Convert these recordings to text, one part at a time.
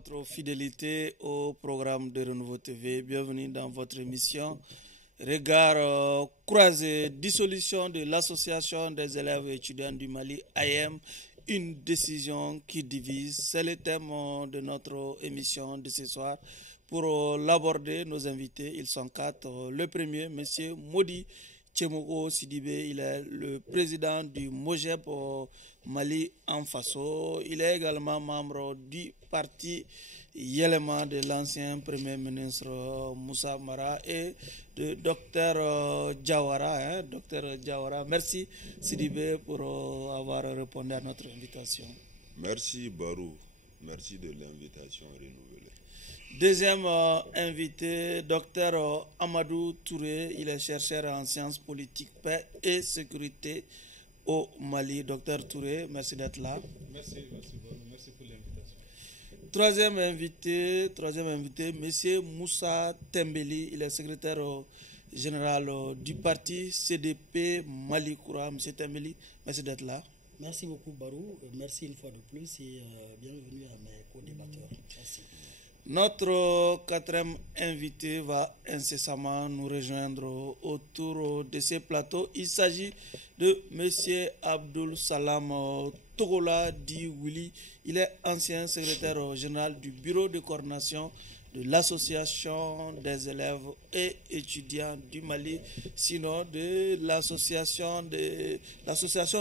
votre fidélité au programme de Renouveau TV. Bienvenue dans votre émission Regard croisé, dissolution de l'association des élèves et étudiants du Mali, AEM, une décision qui divise. C'est le thème de notre émission de ce soir. Pour l'aborder, nos invités, ils sont quatre. Le premier, M. Modi Tchemogo Sidibé, il est le président du MOJEP Mali en Faso. Il est également membre du parti Yelema de l'ancien premier ministre Moussa Mara et de Dr Diawara. Dr Diawara, merci Sidibé pour avoir répondu à notre invitation. Merci Barou, merci de l'invitation renouvelée. Deuxième invité, Dr Amadou Touré, il est chercheur en sciences politiques, paix et sécurité au Mali. Dr Touré, merci d'être là. Merci pour l'invitation. Troisième invité, M. Moussa Tembeli, il est secrétaire général du parti CDP Mali Koura. M. Tembeli, merci d'être là. Merci beaucoup Barou, merci une fois de plus et bienvenue à mes co-débatteurs. Merci. Notre quatrième invité va incessamment nous rejoindre autour de ce plateau. Il s'agit de M. Abdul Salam Togola Di Willy. Il est ancien secrétaire général du bureau de coordination de l'association des élèves et étudiants du Mali, sinon de l'association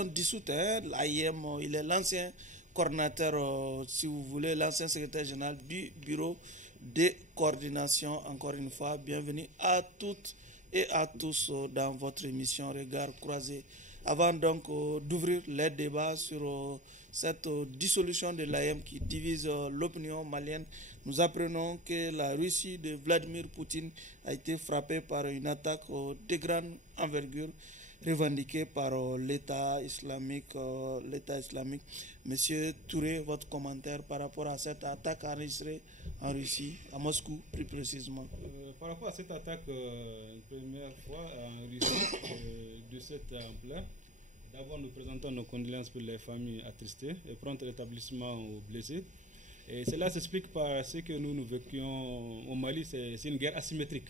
dissoute, l'AIM. Il est l'ancien coordinateur, si vous voulez, l'ancien secrétaire général du bureau de coordination. Encore une fois, bienvenue à toutes et à tous dans votre émission Regard croisé. Avant donc d'ouvrir les débats sur cette dissolution de l'AM qui divise l'opinion malienne, nous apprenons que la Russie de Vladimir Poutine a été frappée par une attaque de grande envergure revendiquée par l'État islamique. Monsieur Touré, votre commentaire par rapport à cette attaque enregistrée en Russie, à Moscou plus précisément. Par rapport à cette attaque, une première fois en Russie de cette ampleur, d'abord nous présentons nos condoléances pour les familles attristées et prompt rétablissement aux blessés. Et cela s'explique par ce que nous vécuons au Mali, c'est une guerre asymétrique.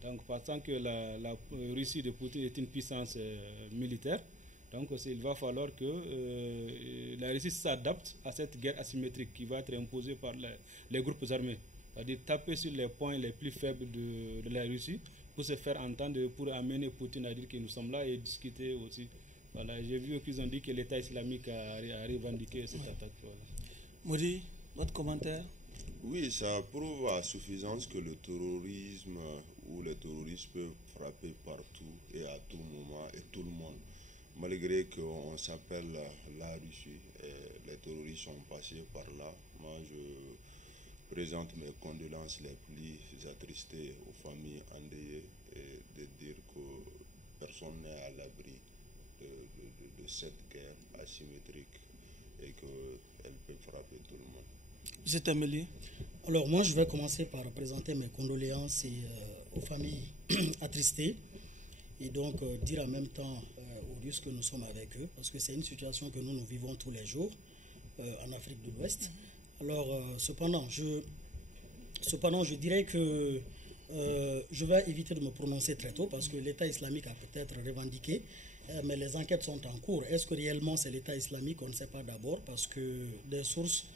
Donc, pensant que la Russie de Poutine est une puissance militaire, donc il va falloir que la Russie s'adapte à cette guerre asymétrique qui va être imposée par les groupes armés. C'est-à-dire taper sur les points les plus faibles de la Russie pour se faire entendre, pour amener Poutine à dire que nous sommes là et discuter aussi. Voilà, j'ai vu qu'ils ont dit que l'État islamique a revendiqué cette attaque. Voilà. Modi, votre commentaire? Oui, ça prouve à suffisance que le terrorisme ou les terroristes peuvent frapper partout et à tout moment et tout le monde. Malgré qu'on s'appelle la Russie, et les terroristes sont passés par là. Moi, je présente mes condoléances les plus attristées aux familles endeuillées et de dire que personne n'est à l'abri de cette guerre asymétrique et qu'elle peut frapper tout le monde. M. Tembeli. Alors moi je vais commencer par présenter mes condoléances aux familles attristées et donc dire en même temps aux Russes que nous sommes avec eux parce que c'est une situation que nous vivons tous les jours en Afrique de l'Ouest. Alors cependant je dirais que je vais éviter de me prononcer très tôt parce que l'État islamique a peut-être revendiqué, mais les enquêtes sont en cours. Est-ce que réellement c'est l'État islamique? On ne sait pas d'abord parce que des sources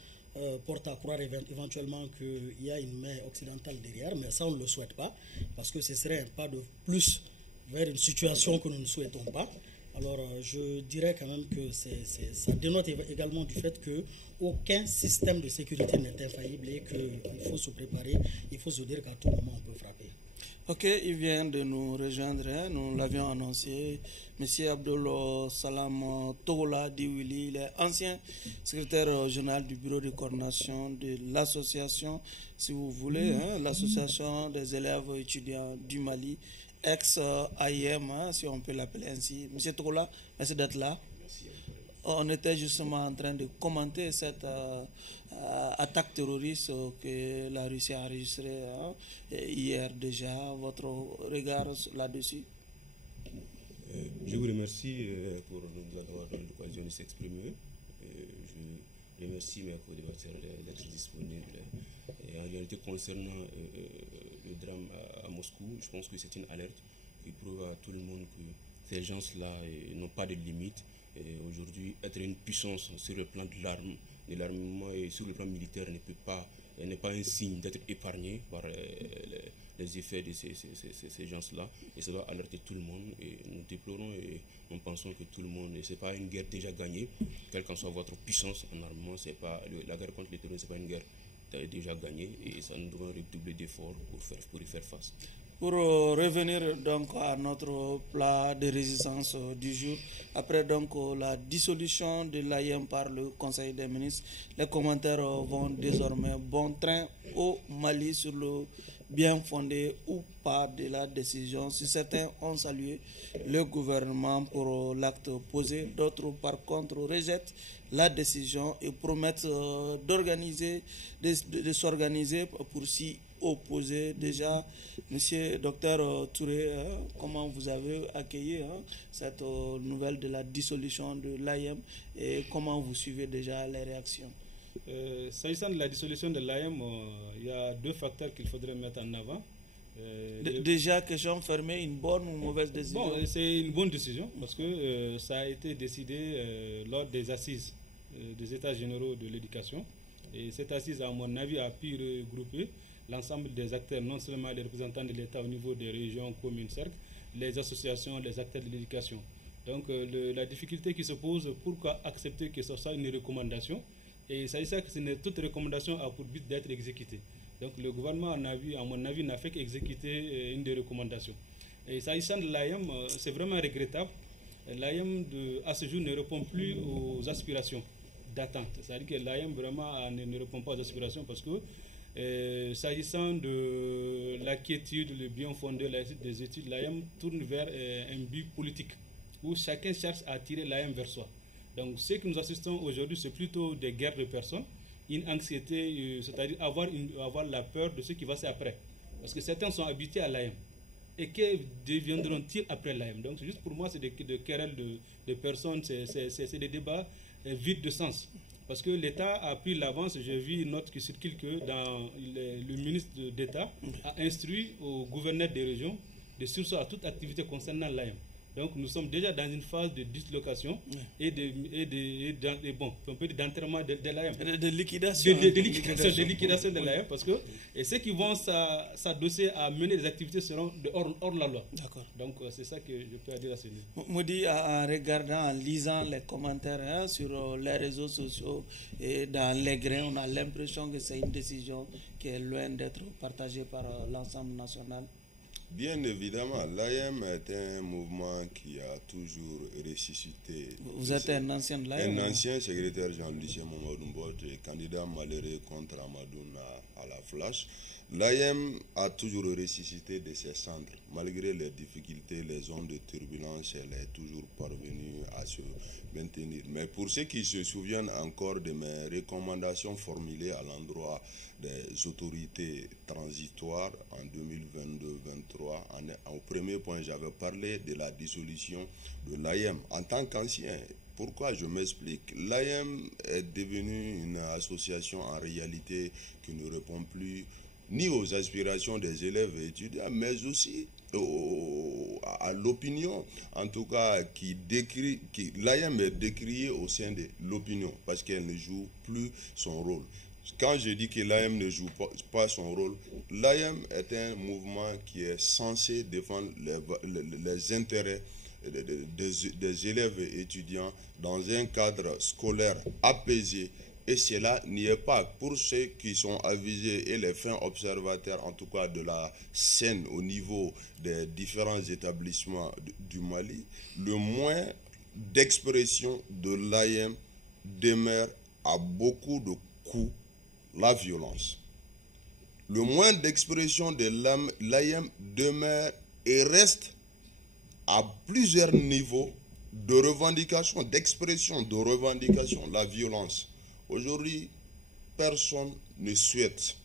portent à croire éventuellement qu'il y a une main occidentale derrière, mais ça on ne le souhaite pas parce que ce serait un pas de plus vers une situation que nous ne souhaitons pas. Alors je dirais quand même que ça dénote également du fait qu'aucun système de sécurité n'est infaillible et qu'il faut se préparer, il faut se dire qu'à tout moment on peut frapper. Ok, il vient de nous rejoindre, nous l'avions annoncé, M. Abdul Salam Togola Di Willy, il est ancien secrétaire général du bureau de coordination de l'association, si vous voulez, l'association des élèves étudiants du Mali, ex-AIM, si on peut l'appeler ainsi. M. Togola, merci d'être là. Merci. On était justement en train de commenter cette attaque terroriste que la Russie a enregistrée hier déjà. Votre regard là-dessus? Je vous remercie pour nous avoir donné l'occasion de s'exprimer. Je remercie mes co-débatteurs d'être disponibles. Et en réalité, concernant le drame à Moscou, je pense que c'est une alerte qui prouve à tout le monde que ces gens-là n'ont pas de limite. Aujourd'hui, être une puissance sur le plan de l'armement et sur le plan militaire n'est pas un signe d'être épargné par les effets de ces gens-là. Et ça doit alerter tout le monde. Et nous déplorons et nous pensons que tout le monde, et ce n'est pas une guerre déjà gagnée, quelle qu'en soit votre puissance en armement, la guerre contre les terroristes, ce n'est pas une guerre déjà gagnée. Et ça, nous devons redoubler d'efforts pour y faire face. Pour revenir donc à notre plat de résistance du jour, après donc la dissolution de l'AIM par le Conseil des ministres, les commentaires vont désormais bon train au Mali sur le bien fondé ou pas de la décision. Si certains ont salué le gouvernement pour l'acte posé, d'autres par contre rejettent la décision et promettent de s'organiser pour s'y opposer. Déjà, monsieur docteur Touré, comment vous avez accueilli cette nouvelle de la dissolution de l'AIM et comment vous suivez déjà les réactions? S'agissant de la dissolution de l'AIM, il y a deux facteurs qu'il faudrait mettre en avant. Déjà, question fermée, une bonne ou mauvaise décision? Bon, c'est une bonne décision parce que ça a été décidé lors des assises des États généraux de l'éducation. Et cette assise, à mon avis, a pu regrouper l'ensemble des acteurs, non seulement les représentants de l'État au niveau des régions, communes, cercles, les associations, les acteurs de l'éducation. Donc la difficulté qui se pose, pourquoi accepter que ce soit une recommandation? Et ça veut dire que toute recommandation a pour but d'être exécutée. Donc le gouvernement, à mon avis, n'a fait qu'exécuter une des recommandations. Et s'agissant de l'AIM, c'est vraiment regrettable. L'AIM, à ce jour, ne répond plus aux aspirations d'attente. C'est-à-dire que l'AIM vraiment ne répond pas aux aspirations parce que s'agissant de la quiétude, le bien fondé des études, l'AIM tourne vers un but politique où chacun cherche à attirer l'AIM vers soi. Donc ce que nous assistons aujourd'hui, c'est plutôt des guerres de personnes, une anxiété, c'est-à-dire avoir la peur de ce qui va se passer après. Parce que certains sont habitués à l'AIM. Et que deviendront-ils après l'AIM? Donc juste pour moi, c'est des querelles de personnes, c'est des débats vides de sens. Parce que l'État a pris l'avance. J'ai vu une note qui circule que le ministre d'État a instruit aux gouverneurs des régions de surseoir à toute activité concernant l'AIM. Donc nous sommes déjà dans une phase de dislocation et on peut dire d'enterrement de l'AIM. De liquidation. De liquidation de l'AIM parce que ceux qui vont s'adosser à mener des activités seront hors la loi. D'accord. Donc c'est ça que je peux dire à ce niveau. Moudi, en regardant, en lisant les commentaires sur les réseaux sociaux et dans les grains, on a l'impression que c'est une décision qui est loin d'être partagée par l'ensemble national. Bien évidemment, l'AIM est un mouvement qui a toujours ressuscité. Vous êtes un ancien de l'AIM? Un ancien secrétaire Jean-Lucien Mamadou Mbodj, candidat malheureux contre Amadoun à la Flash. L'AIM a toujours ressuscité de ses cendres. Malgré les difficultés, les zones de turbulence, elle est toujours parvenue à se maintenir. Mais pour ceux qui se souviennent encore de mes recommandations formulées à l'endroit des autorités transitoires en 2022-2023, au premier point, j'avais parlé de la dissolution de l'AIM. En tant qu'ancien, pourquoi je m'explique? L'AIM est devenue une association en réalité qui ne répond plus ni aux aspirations des élèves et étudiants, mais aussi à l'opinion, en tout cas, l'AIM est décriée au sein de l'opinion parce qu'elle ne joue plus son rôle. Quand je dis que l'AIM ne joue pas son rôle, l'AIM est un mouvement qui est censé défendre les intérêts des élèves et étudiants dans un cadre scolaire apaisé. Et cela n'y est pas. Pour ceux qui sont avisés et les fins observateurs, en tout cas de la scène au niveau des différents établissements du Mali, le moins d'expression de l'AIM demeure à beaucoup de coups la violence. Le moins d'expression de l'AIM demeure et reste à plusieurs niveaux de revendication, d'expression, de revendication, la violence. Aujourd'hui, personne ne souhaite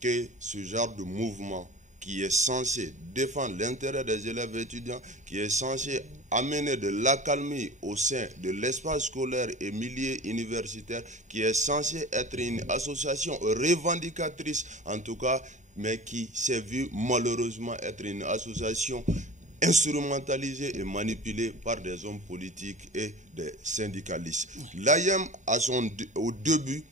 que ce genre de mouvement qui est censé défendre l'intérêt des élèves et étudiants, qui est censé amener de l'accalmie au sein de l'espace scolaire et milieu universitaire, qui est censé être une association revendicatrice en tout cas, mais qui s'est vue malheureusement être une association instrumentalisée et manipulée par des hommes politiques et des syndicalistes. L'AIM, au début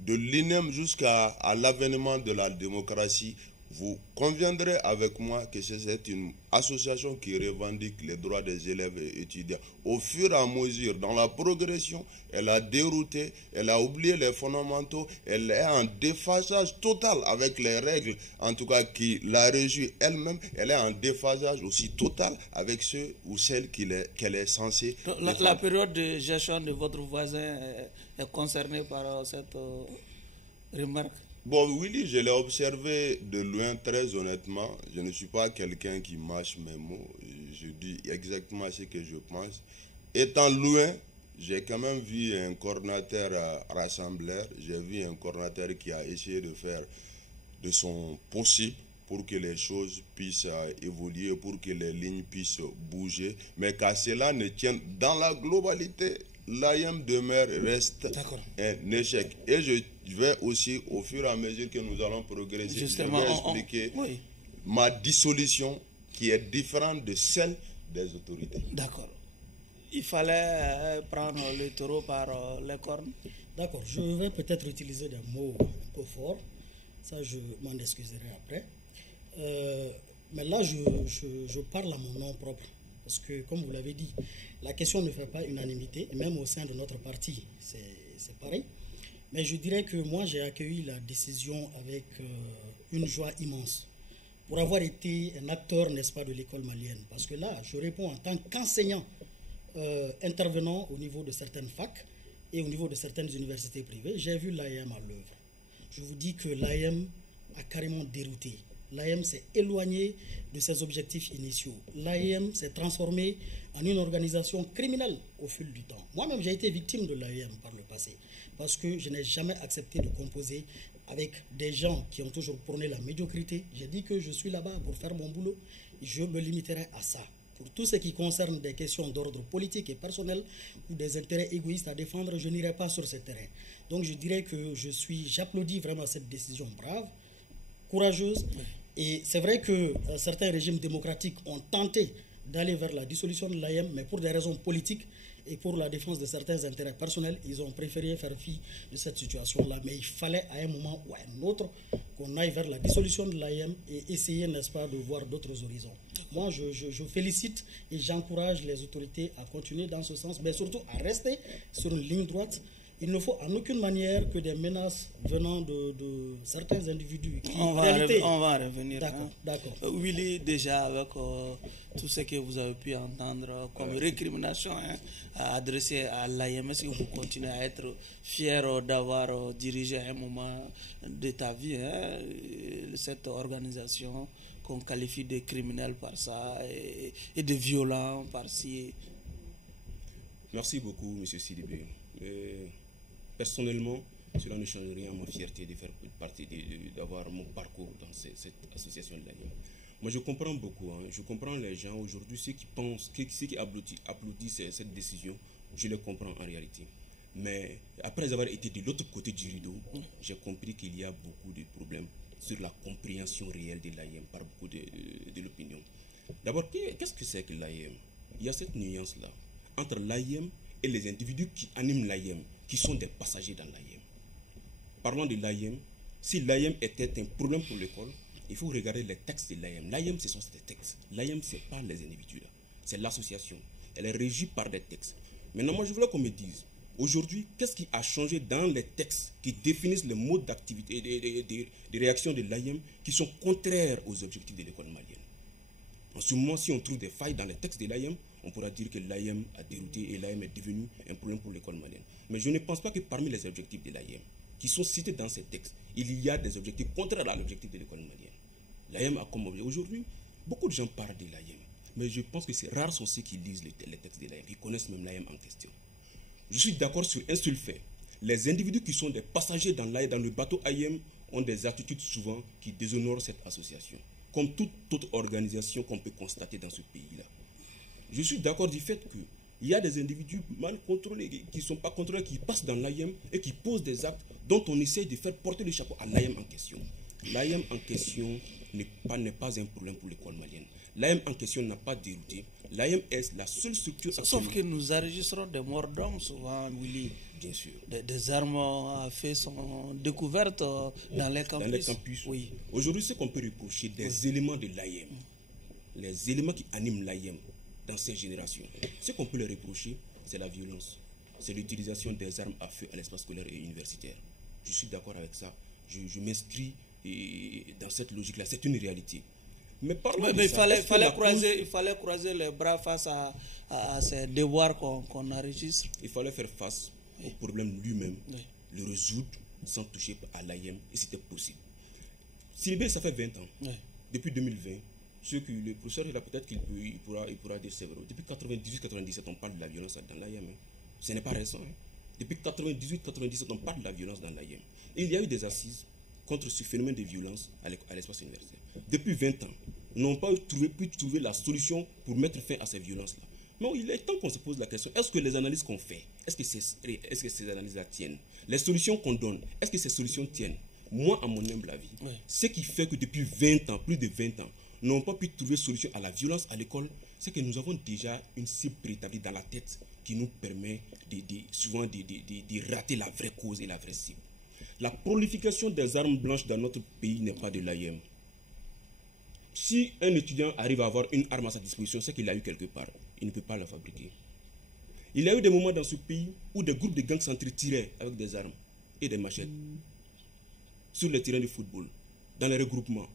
de l'INEM jusqu'à l'avènement de la démocratie, vous conviendrez avec moi que c'est une association qui revendique les droits des élèves et étudiants. Au fur et à mesure, dans la progression, elle a dérouté, elle a oublié les fondamentaux, elle est en déphasage total avec les règles, en tout cas qui la régit elle-même, elle est en déphasage aussi total avec ceux ou celles qu'elle est censée défendre. La période de gestion de votre voisin est concernée par cette remarque? Bon, Willy, je l'ai observé de loin, très honnêtement. Je ne suis pas quelqu'un qui mâche mes mots. Je dis exactement ce que je pense. Étant loin, j'ai quand même vu un coordinateur rassembleur. J'ai vu un coordinateur qui a essayé de faire de son possible pour que les choses puissent évoluer, pour que les lignes puissent bouger. Mais qu'à cela ne tienne dans la globalité, l'AIM demeure, reste un échec. Et je vais aussi, au fur et à mesure que nous allons progresser, justement, je vais expliquer ma dissolution qui est différente de celle des autorités. D'accord. Il fallait prendre le taureau par les cornes. D'accord. Je vais peut-être utiliser des mots un peu forts. Ça, je m'en excuserai après. Mais là, je parle à mon nom propre. Parce que, comme vous l'avez dit, la question ne fait pas unanimité, et même au sein de notre parti, c'est pareil. Mais je dirais que moi, j'ai accueilli la décision avec une joie immense, pour avoir été un acteur, n'est-ce pas, de l'école malienne. Parce que là, je réponds en tant qu'enseignant intervenant au niveau de certaines facs et au niveau de certaines universités privées. J'ai vu l'AIM à l'œuvre. Je vous dis que l'AIM a carrément dérouté. L'AIM s'est éloigné de ses objectifs initiaux. L'AIM s'est transformé en une organisation criminelle au fil du temps. Moi-même, j'ai été victime de l'AIM par le passé, parce que je n'ai jamais accepté de composer avec des gens qui ont toujours prôné la médiocrité. J'ai dit que je suis là-bas pour faire mon boulot. Je me limiterai à ça. Pour tout ce qui concerne des questions d'ordre politique et personnel ou des intérêts égoïstes à défendre, je n'irai pas sur ce terrain. Donc je dirais que j'applaudis vraiment cette décision brave, courageuse. Et c'est vrai que certains régimes démocratiques ont tenté d'aller vers la dissolution de l'AIM, mais pour des raisons politiques et pour la défense de certains intérêts personnels, ils ont préféré faire fi de cette situation-là. Mais il fallait à un moment ou à un autre qu'on aille vers la dissolution de l'AIM et essayer, n'est-ce pas, de voir d'autres horizons. Moi, je félicite et j'encourage les autorités à continuer dans ce sens, mais surtout à rester sur une ligne droite. Il ne faut en aucune manière que des menaces venant de certains individus. On va en revenir. D'accord. Willy, déjà avec tout ce que vous avez pu entendre comme récrimination adressée à l'AIM, est-ce que vous continuez à être fier d'avoir dirigé à un moment de ta vie cette organisation qu'on qualifie de criminelle par ça et de violent par-ci? Merci beaucoup, M. Sidibé. Personnellement, cela ne change rien à ma fierté de faire partie, d'avoir mon parcours dans cette association de l'AIM. Moi, je comprends beaucoup. Je comprends les gens aujourd'hui, ceux qui pensent, ceux qui applaudissent cette décision, je les comprends en réalité. Mais après avoir été de l'autre côté du rideau, j'ai compris qu'il y a beaucoup de problèmes sur la compréhension réelle de l'AIM par beaucoup de l'opinion. D'abord, qu'est-ce que c'est que l'AIM? Il y a cette nuance-là entre l'AIM et les individus qui animent l'AIM, qui sont des passagers dans l'AIM. Parlons de l'AIM. Si l'AIM était un problème pour l'école, il faut regarder les textes de l'AIM. L'AIM, ce sont des textes. L'AIM, ce n'est pas les individus là. C'est l'association. Elle est régie par des textes. Maintenant, moi, je voulais qu'on me dise, aujourd'hui, qu'est-ce qui a changé dans les textes qui définissent le mode d'activité et des réactions de l'AIM qui sont contraires aux objectifs de l'école malienne? En ce moment, si on trouve des failles dans les textes de l'AIM, on pourra dire que l'AIM a dérouté et l'AIM est devenu un problème pour l'école malienne. Mais je ne pense pas que parmi les objectifs de l'AIM, qui sont cités dans ces textes, il y a des objectifs contraires à l'objectif de l'école malienne. L'AIM a comme objet. Aujourd'hui, beaucoup de gens parlent de l'AIM, mais je pense que c'est rares sont ceux qui lisent les textes de l'AIM, qui connaissent même l'AIM en question. Je suis d'accord sur un seul fait. Les individus qui sont des passagers dans le bateau AIM ont des attitudes souvent qui déshonorent cette association. comme toute autre organisation qu'on peut constater dans ce pays-là. Je suis d'accord du fait qu'il y a des individus mal contrôlés, qui ne sont pas contrôlés, qui passent dans l'AIM et qui posent des actes dont on essaie de faire porter le chapeau à l'AIM en question. L'AIM en question n'est pas un problème pour l'école malienne. L'AIM en question n'a pas dérouté. L'AIM est la seule structure... Sauf que nous enregistrons des morts d'hommes souvent, Willy. Bien sûr. Des armes à feu sont découvertes dans les campus. Dans les campus. Oui. Aujourd'hui, ce qu'on peut reprocher des éléments de l'AIM, les éléments qui animent l'AIM dans ces générations, ce qu'on peut leur reprocher, c'est la violence. C'est l'utilisation des armes à feu à l'espace scolaire et universitaire. Je suis d'accord avec ça. Je m'inscris dans cette logique-là. C'est une réalité. Mais il fallait croiser les bras face à ces devoirs qu'on enregistre. Il fallait faire face au problème lui-même, le résoudre sans toucher à l'AIM, et c'était possible. Silibé, ça fait 20 ans. Depuis 2020, le professeur, peut-être qu'il pourra dire c'est vrai. Depuis 98-97, on parle de la violence dans l'AIM. Ce n'est pas récent. Depuis 98-97, on parle de la violence dans l'AIM. Il y a eu des assises contre ce phénomène de violence à l'espace universitaire. Depuis 20 ans, nous n'avons pas pu trouver la solution pour mettre fin à ces violences-là. Mais il est temps qu'on se pose la question, est-ce que les analyses qu'on fait, est-ce que ces analyses-là tiennent? Les solutions qu'on donne, est-ce que ces solutions tiennent? Moi, à mon humble avis, ce qui fait que depuis 20 ans, plus de 20 ans, nous n'avons pas pu trouver solution à la violence à l'école, c'est que nous avons déjà une cible préétablie dans la tête qui nous permet souvent de rater la vraie cause et la vraie cible. La prolification des armes blanches dans notre pays n'est pas de l'AIM. Si un étudiant arrive à avoir une arme à sa disposition, c'est qu'il l'a eu quelque part. Il ne peut pas la fabriquer. Il y a eu des moments dans ce pays où des groupes de gangs s'entretiraient avec des armes et des machettes sur les terrains de football, dans les regroupements.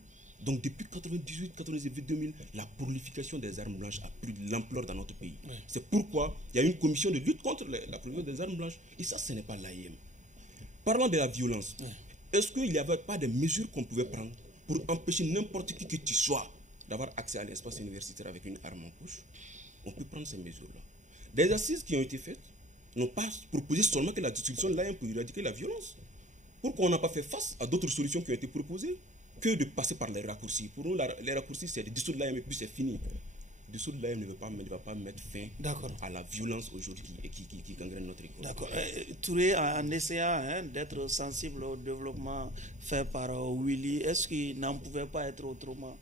Donc depuis 98, 99, 2000, la prolification des armes blanches a pris de l'ampleur dans notre pays. C'est pourquoi il y a une commission de lutte contre la prolifération des armes blanches. Et ça, ce n'est pas l'AIM. Parlant de la violence, est-ce qu'il n'y avait pas des mesures qu'on pouvait prendre pour empêcher n'importe qui que tu sois d'avoir accès à l'espace universitaire avec une arme en poche? On peut prendre ces mesures-là. Des assises qui ont été faites n'ont pas proposé seulement que la dissolution de l'AIM pour éradiquer la violence. Pourquoi on n'a pas fait face à d'autres solutions qui ont été proposées que de passer par les raccourcis? Pour nous, les raccourcis, c'est de dissoudre l'AIM et puis c'est fini. Dissoudre l'AIM ne va pas mettre fin à la violence aujourd'hui qui gangrène notre école. D'accord. Touré, en essayant d'être sensible au développement fait par Willy, est-ce qu'il n'en pouvait pas être autrement?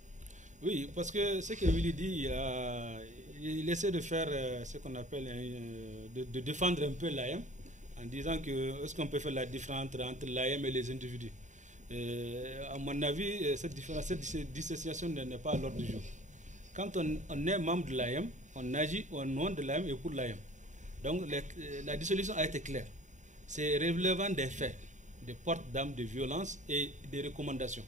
Oui, parce que ce que Willy dit, il essaie de faire ce qu'on appelle de défendre un peu l'AIM en disant que est-ce qu'on peut faire la différence entre l'AIM et les individus. À mon avis, cette dissociation n'est pas à l'ordre du jour. Quand on est membre de l'AIM, on agit au nom de l'AIM et pour l'AIM. Donc la dissolution a été claire. C'est relevant des faits, des portes d'armes de violence et des recommandations.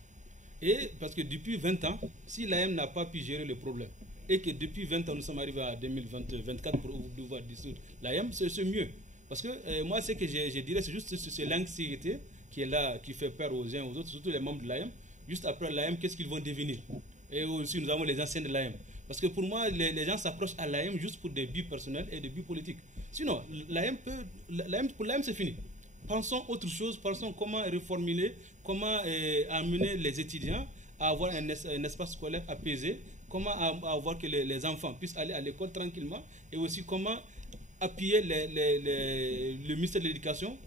Et parce que depuis 20 ans, si l'AIM n'a pas pu gérer le problème, et que depuis 20 ans nous sommes arrivés à 2024 pour devoir dissoudre l'AIM, c'est mieux. Parce que moi, ce que je dirais, c'est juste c'est l'anxiété qui est là, qui fait peur aux uns aux autres, surtout les membres de l'AIM. Juste après l'AIM, qu'est-ce qu'ils vont devenir? Et aussi, nous avons les anciens de l'AIM. Parce que pour moi, les gens s'approchent à l'AIM juste pour des buts personnels et des buts politiques. Sinon, pour l'AIM, c'est fini. Pensons autre chose, pensons comment reformuler, comment amener les étudiants à avoir un espace scolaire apaisé, comment avoir que les enfants puissent aller à l'école tranquillement, et aussi comment appuyer le ministère de l'Éducation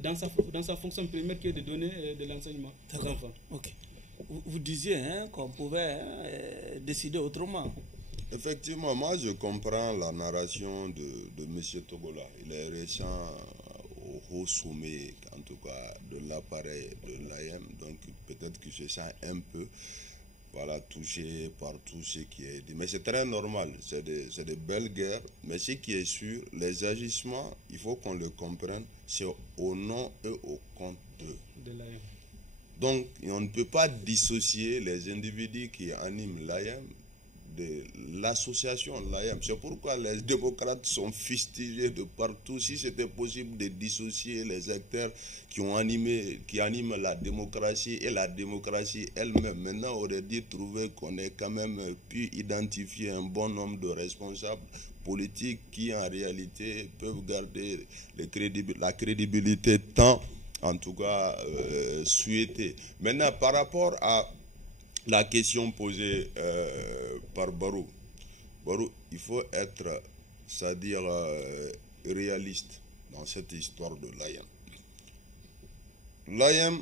dans sa fonction première qui est de donner de l'enseignement aux enfants. Ok. Vous disiez qu'on pouvait décider autrement. Effectivement, moi je comprends la narration de M. Togola. Il est récent au haut sommet, en tout cas, de l'appareil de l'AIM. Donc peut-être que je sens un peu touché par tout ce qui est dit. Mais c'est très normal, c'est de belles guerres. Mais ce qui est sûr, les agissements, il faut qu'on le comprenne, c'est au nom et au compte de l'AIM. Donc, on ne peut pas dissocier les individus qui animent l'AIM de l'association l'AIM. C'est pourquoi les démocrates sont fustigés de partout. Si c'était possible de dissocier les acteurs qui animent la démocratie et la démocratie elle-même. Maintenant, on aurait dû trouver qu'on ait quand même pu identifier un bon nombre de responsables politiques qui, en réalité, peuvent garder la crédibilité tant en tout cas souhaité. Maintenant, par rapport à la question posée par Barou. Barou, il faut être, c'est-à-dire réaliste dans cette histoire de l'AIM. L'AIM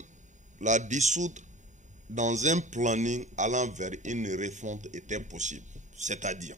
l'a dissoute dans un planning allant vers une refonte était possible. C'est-à-dire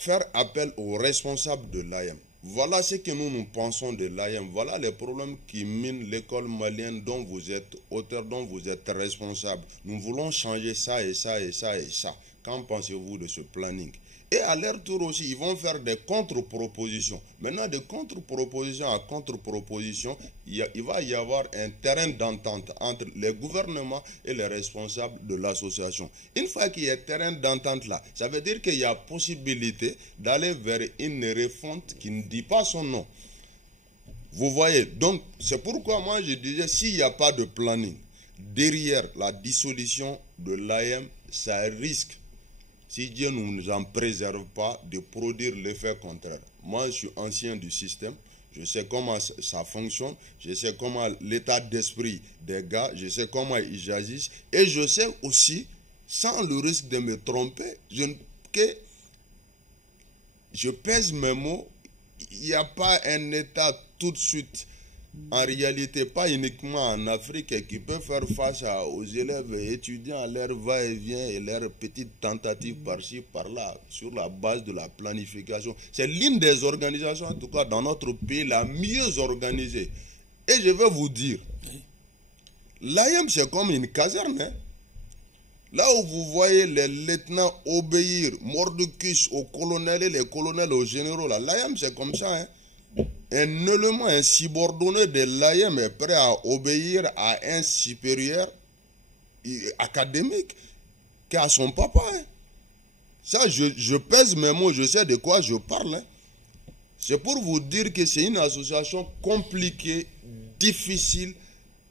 faire appel aux responsables de l'AIM. Voilà ce que nous pensons de l'AIM. Voilà les problèmes qui minent l'école malienne dont vous êtes auteur, dont vous êtes responsable. Nous voulons changer ça et ça et ça et ça. Qu'en pensez-vous de ce planning? Et à leur tour aussi, ils vont faire des contre-propositions. Maintenant, de contre-proposition à contre-proposition, il va y avoir un terrain d'entente entre les gouvernements et les responsables de l'association. Une fois qu'il y a un terrain d'entente là, ça veut dire qu'il y a possibilité d'aller vers une refonte qui ne dit pas son nom. Vous voyez, donc c'est pourquoi moi je disais, s'il n'y a pas de planning, derrière la dissolution de l'AIM, ça risque, si Dieu ne nous en préserve pas, de produire l'effet contraire. Moi, je suis ancien du système, je sais comment ça fonctionne, je sais comment l'état d'esprit des gars, je sais comment ils agissent, et je sais aussi, sans le risque de me tromper, que je pèse mes mots, il n'y a pas un état tout de suite, en réalité, pas uniquement en Afrique, qui peut faire face aux élèves et étudiants à leur va-et-vient et leurs petites tentatives par-ci, par-là, sur la base de la planification. C'est l'une des organisations, en tout cas dans notre pays, la mieux organisée. Et je vais vous dire, l'AIM, c'est comme une caserne. Hein? Là où vous voyez les lieutenants obéir, mordicus aux colonels et les colonels aux généraux, l'AIM, c'est comme ça. Hein? Un élément, un subordonné de l'AIM est prêt à obéir à un supérieur académique qu'à son papa. Hein. Ça, je pèse mes mots, je sais de quoi je parle. Hein. C'est pour vous dire que c'est une association compliquée, difficile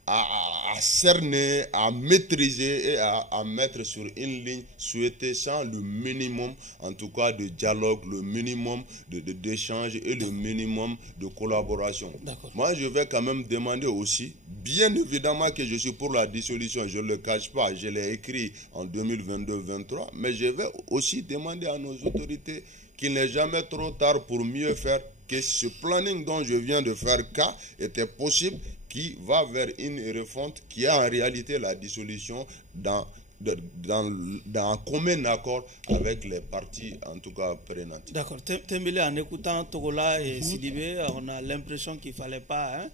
à cerner, à maîtriser et à mettre sur une ligne souhaitée sans le minimum, en tout cas, de dialogue, le minimum d'échange et le minimum de collaboration. Moi, je vais quand même demander aussi, bien évidemment que je suis pour la dissolution, je ne le cache pas, je l'ai écrit en 2022-23, mais je vais aussi demander à nos autorités qu'il n'est jamais trop tard pour mieux faire, que ce planning dont je viens de faire cas était possible, qui va vers une refonte qui a en réalité la dissolution dans un commun accord avec les partis, en tout cas prenantes. D'accord. Tembele, en écoutant Togola et Sidibé, on a l'impression qu'il ne fallait pas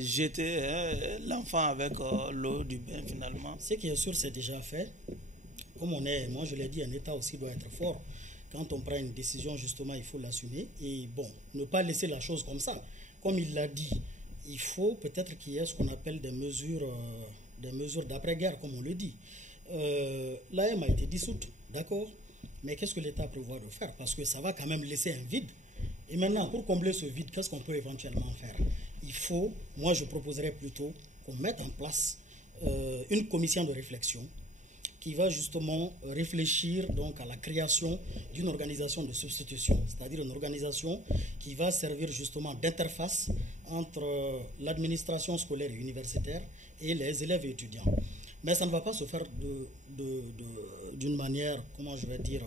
jeter l'enfant avec l'eau du bain finalement. Ce qui est sûr, c'est déjà fait. Comme on est, moi je l'ai dit, un État aussi doit être fort. Quand on prend une décision, justement, il faut l'assumer. Et bon, ne pas laisser la chose comme ça. Comme il l'a dit, il faut peut-être qu'il y ait ce qu'on appelle des mesures d'après-guerre, comme on le dit. L'AIM a été dissoute, d'accord, mais qu'est-ce que l'État prévoit de faire? Parce que ça va quand même laisser un vide. Et maintenant, pour combler ce vide, qu'est-ce qu'on peut éventuellement faire? Il faut, moi je proposerais plutôt qu'on mette en place une commission de réflexion qui va justement réfléchir donc à la création d'une organisation de substitution, c'est-à-dire une organisation qui va servir justement d'interface entre l'administration scolaire et universitaire et les élèves et étudiants. Mais ça ne va pas se faire d'une manière, comment je vais dire,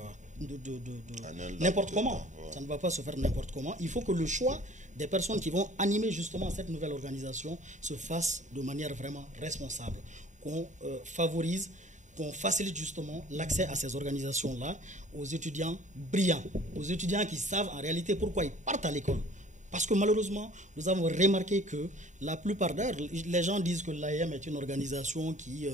n'importe comment. Ça ne va pas se faire n'importe comment. Il faut que le choix des personnes qui vont animer justement cette nouvelle organisation se fasse de manière vraiment responsable, qu'on favorise, qu'on facilite justement l'accès à ces organisations-là aux étudiants brillants, aux étudiants qui savent en réalité pourquoi ils partent à l'école. Parce que malheureusement, nous avons remarqué que la plupart d'heures, les gens disent que l'AIM est une organisation qui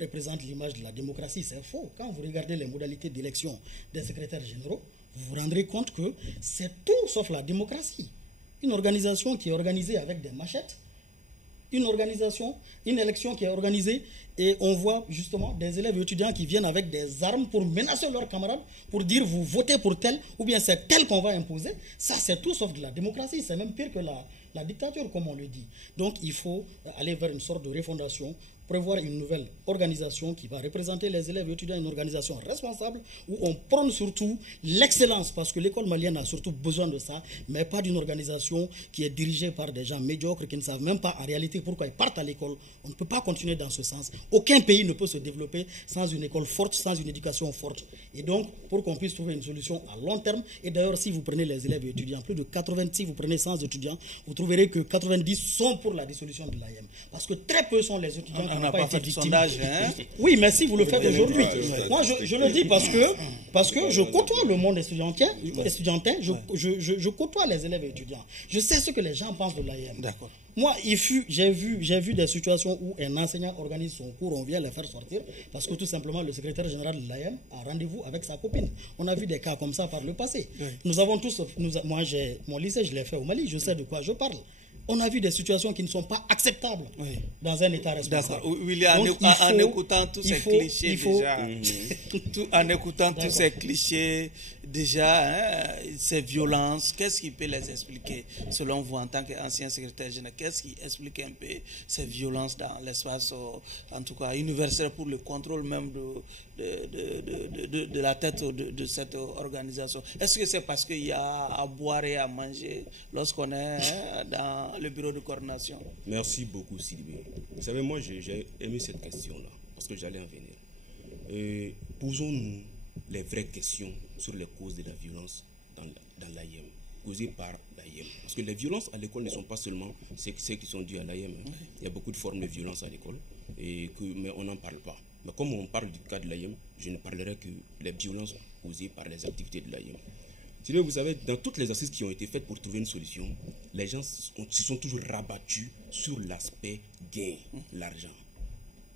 représente l'image de la démocratie. C'est faux. Quand vous regardez les modalités d'élection des secrétaires généraux, vous vous rendrez compte que c'est tout sauf la démocratie. Une organisation qui est organisée avec des machettes, une élection qui est organisée et on voit justement des élèves étudiants qui viennent avec des armes pour menacer leurs camarades, pour dire vous votez pour tel ou bien c'est tel qu'on va imposer. Ça c'est tout sauf de la démocratie, c'est même pire que la dictature comme on le dit. Donc il faut aller vers une sorte de refondation prévoir une nouvelle organisation qui va représenter les élèves et étudiants, une organisation responsable où on prône surtout l'excellence, parce que l'école malienne a surtout besoin de ça, mais pas d'une organisation qui est dirigée par des gens médiocres qui ne savent même pas en réalité pourquoi ils partent à l'école. On ne peut pas continuer dans ce sens. Aucun pays ne peut se développer sans une école forte, sans une éducation forte. Et donc, pour qu'on puisse trouver une solution à long terme, et d'ailleurs, si vous prenez les élèves et étudiants, plus de 80, si vous prenez 100 étudiants, vous trouverez que 90 sont pour la dissolution de l'AEM. Parce que très peu sont les étudiants qui n'ont pas été victimes. Sondage, hein? Oui, mais si vous le faites aujourd'hui. Moi, je le dis parce que je côtoie le monde estudiantin, je côtoie les élèves et étudiants. Je sais ce que les gens pensent de l'AEM. D'accord. Moi, j'ai vu des situations où un enseignant organise son cours, on vient le faire sortir, parce que tout simplement, le secrétaire général de l'AEM a rendez-vous avec sa copine. On a vu des cas comme ça par le passé. Oui. Nous avons tous, moi, mon lycée, je l'ai fait au Mali, je sais de quoi je parle. On a vu des situations qui ne sont pas acceptables dans un État responsable. Oui, en écoutant tous ces clichés déjà, en écoutant tous ces clichés déjà, ces violences, qu'est-ce qui peut les expliquer selon vous en tant qu'ancien secrétaire général? Qu'est-ce qui explique un peu ces violences dans l'espace, en tout cas universel, pour le contrôle même de la tête de cette organisation? Est-ce que c'est parce qu'il y a à boire et à manger lorsqu'on est dans le bureau de coordination? Merci beaucoup, Sylvie. Vous savez, moi, j'ai aimé cette question-là, parce que j'allais en venir. Posons-nous les vraies questions sur les causes de la violence dans l'AEM, causées par l'AEM. Parce que les violences à l'école ne sont pas seulement celles qui sont dues à l'AEM. Il y a beaucoup de formes de violence à l'école, mais on n'en parle pas. Mais comme on parle du cas de l'AEM, je ne parlerai que des violences causées par les activités de l'AEM. Vous savez, dans toutes les assises qui ont été faites pour trouver une solution, les gens se sont toujours rabattus sur l'aspect gain, l'argent.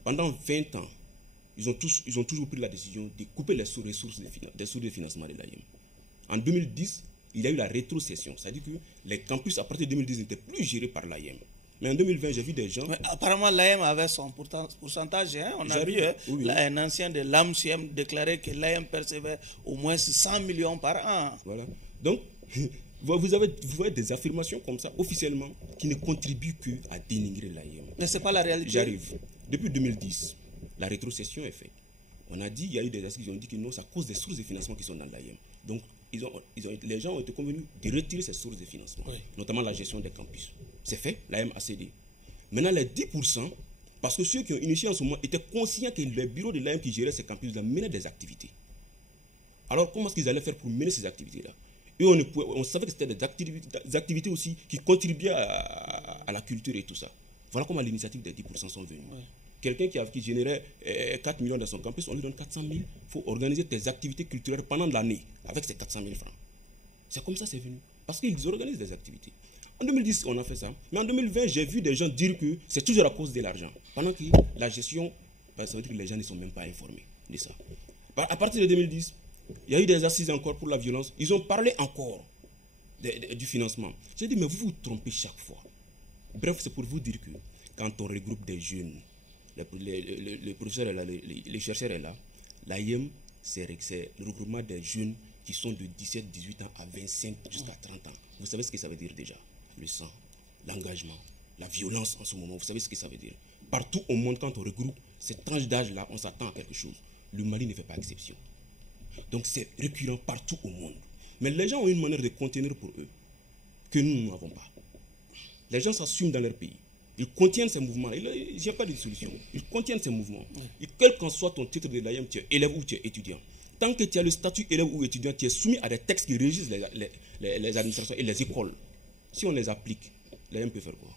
Pendant 20 ans, ils ont toujours pris la décision de couper les sources de financement de l'AEM. En 2010, il y a eu la rétrocession, c'est-à-dire que les campus à partir de 2010 n'étaient plus gérés par l'AEM. Mais en 2020, j'ai vu des gens... Mais apparemment, l'AEM avait son pourcentage. On a vu un ancien de l'AMCM déclarer que l'AEM percevait au moins 100 millions par an. Voilà. Donc, vous avez des affirmations comme ça, officiellement, qui ne contribuent qu'à dénigrer l'AEM. Mais ce n'est pas la réalité. J'arrive. Depuis 2010, la rétrocession est faite. On a dit, il y a eu des assises qui ont dit que non, c'est à cause des sources de financement qui sont dans l'AEM. Donc, les gens ont été convenus de retirer ces sources de financement, notamment la gestion des campus. C'est fait, l'AEM a cédé. Maintenant, les 10%, parce que ceux qui ont initié en ce moment étaient conscients que les bureaux de l'AEM qui géraient ces campus-là menaient des activités. Alors, comment est-ce qu'ils allaient faire pour mener ces activités-là? Et on savait que c'était des activités aussi qui contribuaient à la culture et tout ça. Voilà comment l'initiative des 10% sont venues. Quelqu'un qui générait 4 millions dans son campus, on lui donne 400 000. Il faut organiser tes activités culturelles pendant l'année avec ces 400 000 francs. C'est comme ça c'est venu. Parce qu'ils organisent des activités. En 2010, on a fait ça. Mais en 2020, j'ai vu des gens dire que c'est toujours à cause de l'argent. Pendant que la gestion, ça veut dire que les gens ne sont même pas informés de ça. À partir de 2010, il y a eu des assises encore pour la violence. Ils ont parlé encore du financement. J'ai dit, mais vous vous trompez chaque fois. Bref, c'est pour vous dire que quand on regroupe des jeunes, le professeur est là, les chercheurs est là, l'AEM, c'est le regroupement des jeunes qui sont de 17, 18 ans à 25 jusqu'à 30 ans. Vous savez ce que ça veut dire déjà? Le sang, l'engagement, la violence en ce moment, vous savez ce que ça veut dire? Partout au monde, quand on regroupe cette tranche d'âge-là, on s'attend à quelque chose. Le Mali ne fait pas exception. Donc c'est récurrent partout au monde. Mais les gens ont une manière de contenir pour eux que nous n'avons pas. Les gens s'assument dans leur pays. Ils contiennent ces mouvements. Il n'y a pas de solution. Ils contiennent ces mouvements. Et quel qu'en soit ton titre de l'AEM, tu es élève ou tu es étudiant. Tant que tu as le statut élève ou étudiant, tu es soumis à des textes qui régissent les administrations et les écoles. Si on les applique, l'AEM peut faire quoi?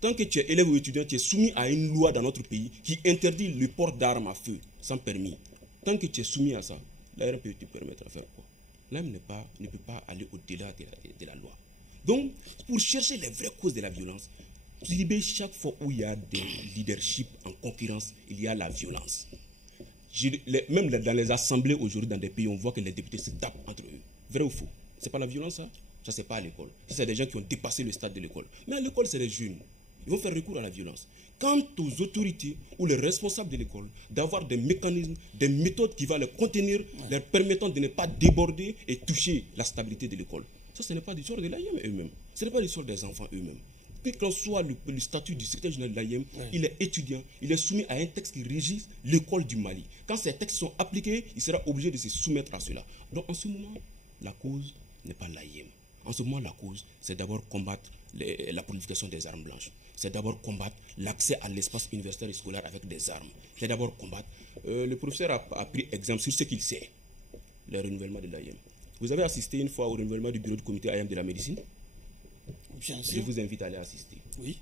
Tant que tu es élève ou étudiant, tu es soumis à une loi dans notre pays qui interdit le port d'armes à feu sans permis. Tant que tu es soumis à ça, l'AEM peut te permettre de faire quoi? L'AEM ne peut pas aller au-delà de la loi. Donc, pour chercher les vraies causes de la violence, chaque fois où il y a des leaderships en concurrence, il y a la violence. Même dans les assemblées aujourd'hui, dans des pays, on voit que les députés se tapent entre eux. Vrai ou faux? C'est pas la violence, ça? Ça, c'est pas à l'école. C'est des gens qui ont dépassé le stade de l'école. Mais à l'école, c'est les jeunes. Ils vont faire recours à la violence. Quant aux autorités ou les responsables de l'école, d'avoir des mécanismes, des méthodes qui vont les contenir, leur permettant de ne pas déborder et toucher la stabilité de l'école. Ça, ce n'est pas du sort de l'AEM eux-mêmes. Ce n'est pas du sort des enfants eux-mêmes. quel qu'en soit le statut du secrétaire général de l'AIM, il est étudiant, il est soumis à un texte qui régit l'école du Mali. Quand ces textes sont appliqués, il sera obligé de se soumettre à cela. Donc en ce moment, la cause n'est pas l'AIM. En ce moment, la cause, c'est d'abord combattre la prolification des armes blanches. C'est d'abord combattre l'accès à l'espace universitaire et scolaire avec des armes. C'est d'abord combattre. Le professeur a pris exemple sur ce qu'il sait, le renouvellement de l'AIM. Vous avez assisté une fois au renouvellement du bureau du comité AIM de la médecine? Bien sûr. Je vous invite à aller assister. Oui.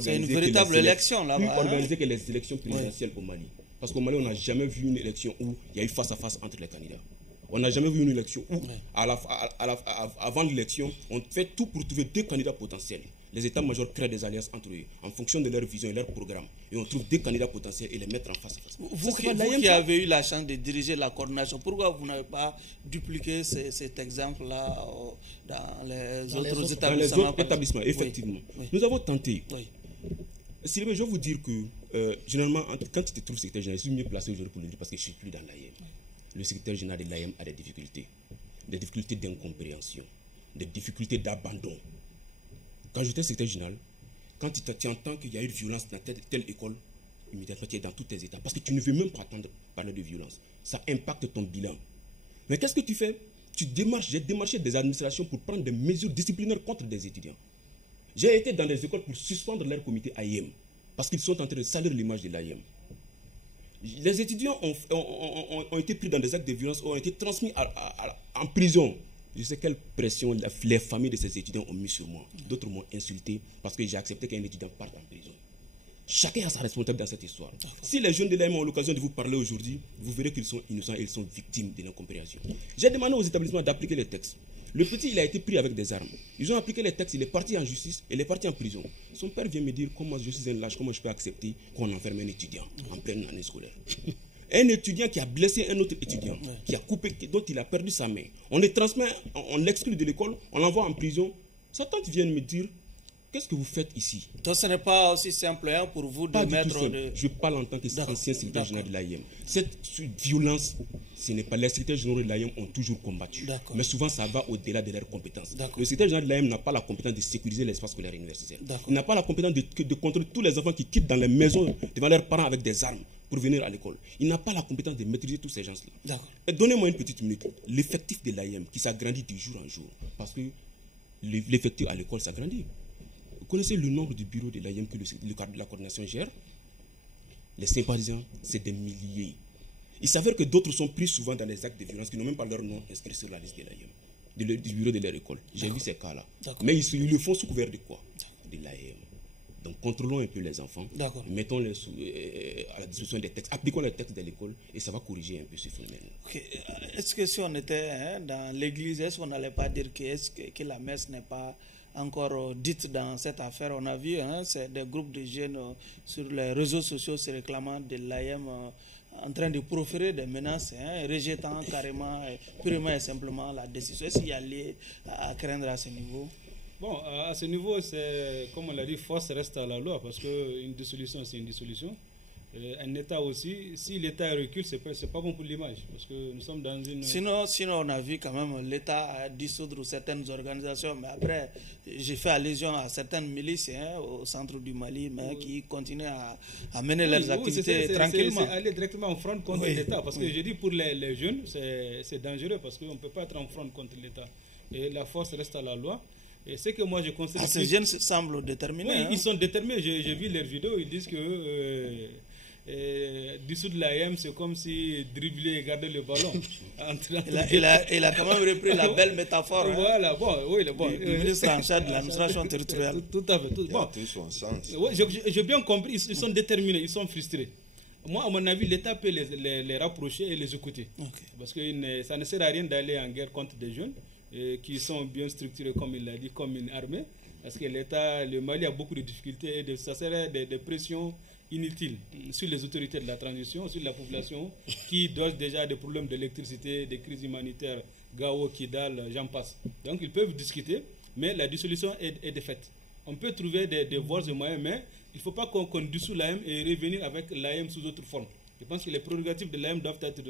C'est une véritable élection là-bas. Plus organisée que les élections présidentielles au Mali. Parce qu'au Mali, on n'a jamais vu une élection où il y a eu face à face entre les candidats. On n'a jamais vu une élection où, avant l'élection, on fait tout pour trouver deux candidats potentiels. Les états-majors créent des alliances entre eux en fonction de leur vision et leur programme. Et on trouve deux candidats potentiels et les mettre en face à face. Vous qui avez eu la chance de diriger la coordination, pourquoi vous n'avez pas dupliqué cet exemple-là dans les autres établissements? Dans les autres établissements, effectivement. Oui. Nous avons tenté. Oui. Sylvain, je vais vous dire que, généralement, quand tu te trouves secrétaire général, je suis mieux placé aujourd'hui pour le dire parce que je ne suis plus dans l'AIM. Le secrétaire général de l'AIM a des difficultés d'incompréhension, des difficultés d'abandon. Quand j'étais secrétaire général, quand tu entends qu'il y a eu violence dans telle école, immédiatement tu es dans tous tes états. Parce que tu ne veux même pas entendre parler de violence. Ça impacte ton bilan. Mais qu'est-ce que tu fais? J'ai démarché des administrations pour prendre des mesures disciplinaires contre des étudiants. J'ai été dans des écoles pour suspendre leur comité AIM. Parce qu'ils sont en train de salir l'image de l'AIM. Les étudiants ont été pris dans des actes de violence, ont été transmis en prison. Je sais quelle pression les familles de ces étudiants ont mis sur moi. D'autres m'ont insulté parce que j'ai accepté qu'un étudiant parte en prison. Chacun a sa responsabilité dans cette histoire. Si les jeunes de l'AIM ont l'occasion de vous parler aujourd'hui, vous verrez qu'ils sont innocents et ils sont victimes de l'incompréhension. J'ai demandé aux établissements d'appliquer les textes. Le petit, il a été pris avec des armes. Ils ont appliqué les textes, il est parti en justice et il est parti en prison. Son père vient me dire comment je suis un lâche, comment je peux accepter qu'on enferme un étudiant en pleine année scolaire. Un étudiant qui a blessé un autre étudiant, qui a coupé, dont il a perdu sa main. On le transmet, on l'exclut de l'école, on l'envoie en prison. Sa tante vient me dire, qu'est-ce que vous faites ici? Donc ce n'est pas aussi simple pour vous de mettre... Je parle en tant qu'ancien secrétaire général de l'AIM. Cette violence, ce n'est pas les secrétaires généraux de l'AIM ont toujours combattu. Mais souvent, ça va au-delà de leurs compétences. Le secrétaire général de l'AIM n'a pas la compétence de sécuriser l'espace scolaire universitaire. Il n'a pas la compétence de contrôler tous les enfants qui quittent dans les maisons devant leurs parents avec des armes pour venir à l'école. Il n'a pas la compétence de maîtriser tous ces gens-là. Donnez-moi une petite minute. L'effectif de l'AIM qui s'agrandit de jour en jour, parce que l'effectif à l'école s'agrandit. Vous connaissez le nombre de bureaux de l'AIM que le cadre de la coordination gère? Les sympathisants, c'est des milliers. Il s'avère que d'autres sont pris souvent dans des actes de violence qui n'ont même pas leur nom inscrit sur la liste de l'AIM, du bureau de leur école. J'ai vu ces cas-là. Mais ils le font sous couvert de quoi? De l'AIM. Donc contrôlons un peu les enfants, mettons-les à la disposition des textes, appliquons les textes de l'école et ça va corriger un peu ce phénomène. Est-ce que si on était dans l'église, est-ce qu'on n'allait pas dire que la messe n'est pas encore dite dans cette affaire? On a vu c'est des groupes de jeunes sur les réseaux sociaux se réclamant de l'AIM en train de proférer des menaces, rejetant carrément, purement et simplement la décision. Est-ce qu'il y a lieu à craindre à ce niveau? Bon, à ce niveau, c'est, comme on l'a dit, force reste à la loi, parce qu'une dissolution, c'est une dissolution. Un État aussi, si l'État recule, c'est pas bon pour l'image, parce que nous sommes dans une... Sinon, on a vu quand même l'État dissoudre certaines organisations, mais après, j'ai fait allusion à certaines milices au centre du Mali, mais qui continuent à mener leurs activités tranquillement. C'est aller directement en front contre l'État, parce que je dis pour les jeunes, c'est dangereux, parce qu'on ne peut pas être en front contre l'État. Et la force reste à la loi. Et c'est que moi je considère... Ces jeunes semblent déterminés. Oui, ils sont déterminés. J'ai vu leurs vidéos, ils disent que dissoudre l'AIM, c'est comme si dribbler et garder le ballon. il a quand même repris la belle métaphore. Voilà, le ministre en charge de l'administration territoriale. Tout à fait. J'ai bien compris, ils sont déterminés, ils sont frustrés. Moi, à mon avis, l'État peut les rapprocher et les écouter. Parce que ça ne sert à rien d'aller en guerre contre des jeunes qui sont bien structurés, comme il l'a dit, comme une armée. Parce que l'État, le Mali a beaucoup de difficultés et ça serait des pressions inutiles sur les autorités de la transition, sur la population qui dose déjà des problèmes d'électricité, des crises humanitaires, Gao, Kidal, j'en passe. Donc ils peuvent discuter, mais la dissolution est défaite. On peut trouver des voies et moyens, mais il ne faut pas qu'on dissout l'AM et revenir avec l'AM sous autre forme. Je pense que les prérogatives de l'AM doivent être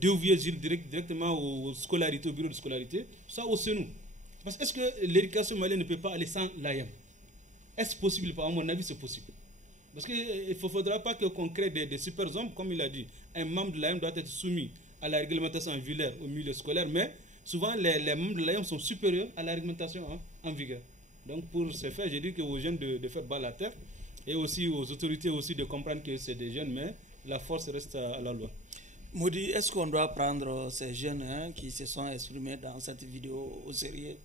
déviées directement aux scolarités, au bureau de scolarité, ça au nous. Parce que est-ce que l'éducation malienne ne peut pas aller sans l'AM? est-ce possible? À mon avis, c'est possible. Parce qu'il ne faudra pas qu'on crée des super hommes, comme il a dit. Un membre de l'AM doit être soumis à la réglementation en vigueur au milieu scolaire, mais souvent les membres de l'AM sont supérieurs à la réglementation en vigueur. Donc pour ce faire, j'ai dit aux jeunes de faire bas la terre et aussi aux autorités aussi de comprendre que c'est des jeunes, mais la force reste à la loi. Moudi, est-ce qu'on doit prendre ces jeunes qui se sont exprimés dans cette vidéo au sérieux?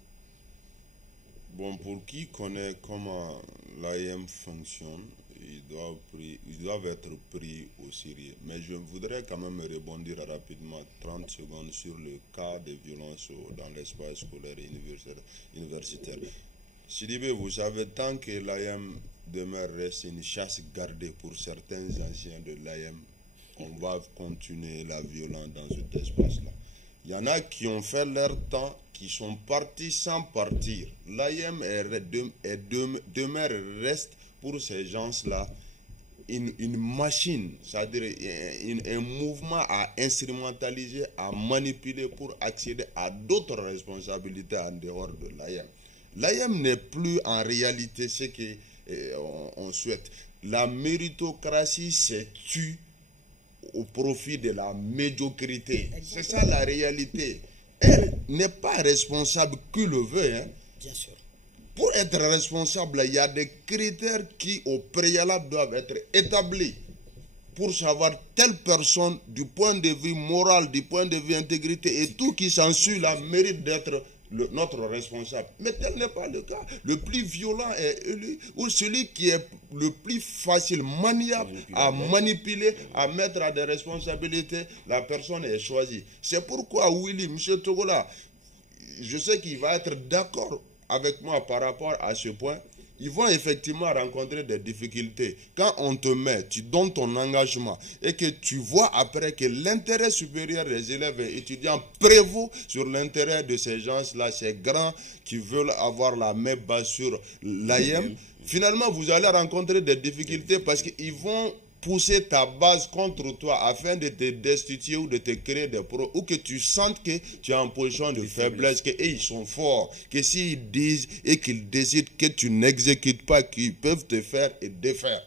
Bon, pour qui connaît comment l'AM fonctionne, ils doivent être pris au sérieux. Mais je voudrais quand même rebondir rapidement 30 secondes sur le cas de violence dans l'espace scolaire et universitaire. Sidibé, vous savez, tant que l'AM demeure reste une chasse gardée pour certains anciens de l'AM, on va continuer la violence dans cet espace-là. Il y en a qui ont fait leur temps, qui sont partis sans partir. L'AM demeure reste pour ces gens-là une machine, c'est-à-dire un mouvement à instrumentaliser, à manipuler pour accéder à d'autres responsabilités en dehors de l'AM. L'AM n'est plus en réalité ce qu'on souhaite. La méritocratie s'est tue au profit de la médiocrité. C'est ça la réalité. Elle n'est pas responsable qui le veut. Bien sûr. Pour être responsable, il y a des critères qui, au préalable, doivent être établis pour savoir telle personne, du point de vue moral, du point de vue intégrité et tout qui s'ensuit, là, mérite d'être notre responsable. Mais tel n'est pas le cas. Le plus violent est élu, ou celui qui est le plus facile, maniable à manipuler, à mettre à des responsabilités, la personne est choisie. C'est pourquoi Willy, M. Togola, je sais qu'il va être d'accord avec moi par rapport à ce point. Ils vont effectivement rencontrer des difficultés. Quand on te met, tu donnes ton engagement et que tu vois après que l'intérêt supérieur des élèves et étudiants prévaut sur l'intérêt de ces gens-là, ces grands qui veulent avoir la main basse sur l'AM, finalement vous allez rencontrer des difficultés parce qu'ils vont pousser ta base contre toi afin de te destituer ou de te créer des pros, ou que tu sentes que tu es en position de faiblesse, qu'ils sont forts, que s'ils disent et qu'ils décident que tu n'exécutes pas, qu'ils peuvent te faire et défaire.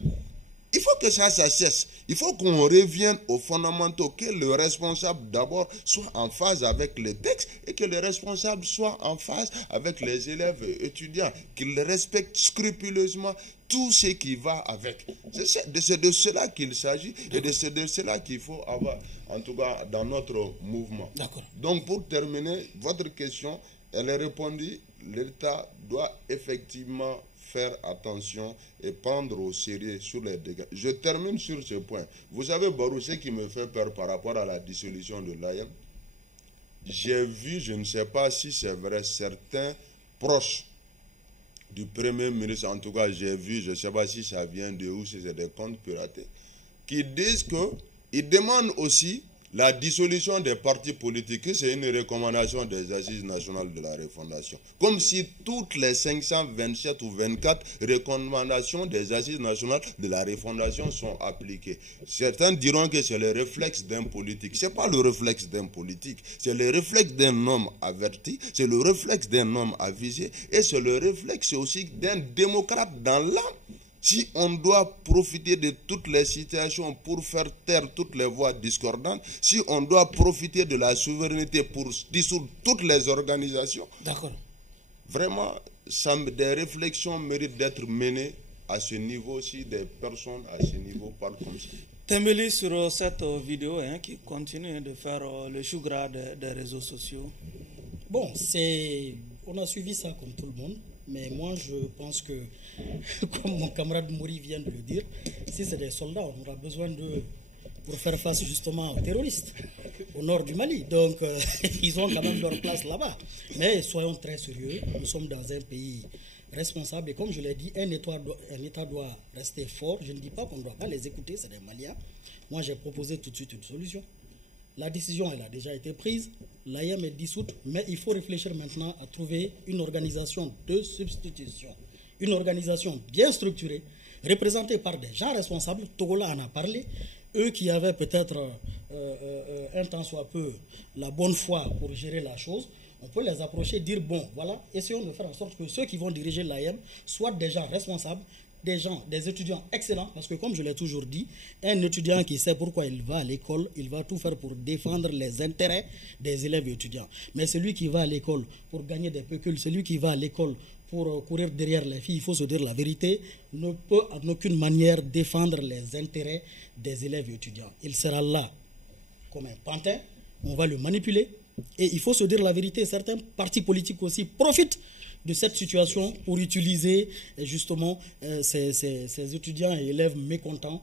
Il faut que ça cesse. Il faut qu'on revienne aux fondamentaux, que le responsable d'abord soit en phase avec les textes et que le responsable soit en phase avec les élèves et étudiants, qu'il respecte scrupuleusement tout ce qui va avec. C'est de cela qu'il s'agit et c'est de cela qu'il faut avoir, en tout cas dans notre mouvement. Donc pour terminer, votre question, elle est répondue, l'État doit effectivement faire attention et prendre au sérieux sur les dégâts. Je termine sur ce point. Vous savez, Barou, ce qui me fait peur par rapport à la dissolution de l'AM, j'ai vu, je ne sais pas si c'est vrai, certains proches du Premier ministre, en tout cas j'ai vu, je ne sais pas si ça vient de où, si c'est des comptes piratés, qui disent qu'ils demandent aussi la dissolution des partis politiques, c'est une recommandation des Assises nationales de la refondation. Comme si toutes les 527 ou 24 recommandations des Assises nationales de la refondation sont appliquées. Certains diront que c'est le réflexe d'un politique. Ce n'est pas le réflexe d'un politique, c'est le réflexe d'un homme averti, c'est le réflexe d'un homme avisé, et c'est le réflexe aussi d'un démocrate dans l'âme. Si on doit profiter de toutes les situations pour faire taire toutes les voix discordantes, si on doit profiter de la souveraineté pour dissoudre toutes les organisations, vraiment, des réflexions méritent d'être menées à ce niveau si des personnes à ce niveau parlent comme ça. Tembeli, sur cette vidéo qui continue de faire le chou gras des réseaux sociaux. Bon, on a suivi ça comme tout le monde. Mais moi, je pense que, comme mon camarade Mouri vient de le dire, si c'est des soldats, on aura besoin d'eux pour faire face justement aux terroristes au nord du Mali. Donc, ils ont quand même leur place là-bas. Mais soyons très sérieux, nous sommes dans un pays responsable. Et comme je l'ai dit, un État doit rester fort. Je ne dis pas qu'on ne doit pas les écouter, c'est des Maliens. Moi, j'ai proposé tout de suite une solution. La décision, elle a déjà été prise. L'AM est dissoute, mais il faut réfléchir maintenant à trouver une organisation de substitution. Une organisation bien structurée, représentée par des gens responsables. Togola en a parlé. Eux qui avaient peut-être un temps soit peu la bonne foi pour gérer la chose. On peut les approcher, dire bon, voilà, essayons de faire en sorte que ceux qui vont diriger l'AEM soient des gens responsables, des étudiants excellents, parce que comme je l'ai toujours dit, un étudiant qui sait pourquoi il va à l'école, il va tout faire pour défendre les intérêts des élèves et étudiants. Mais celui qui va à l'école pour gagner des pécules, celui qui va à l'école pour courir derrière les filles, il faut se dire la vérité, ne peut en aucune manière défendre les intérêts des élèves et étudiants. Il sera là comme un pantin, on va le manipuler, et il faut se dire la vérité, certains partis politiques aussi profitent de cette situation pour utiliser justement ces étudiants et élèves mécontents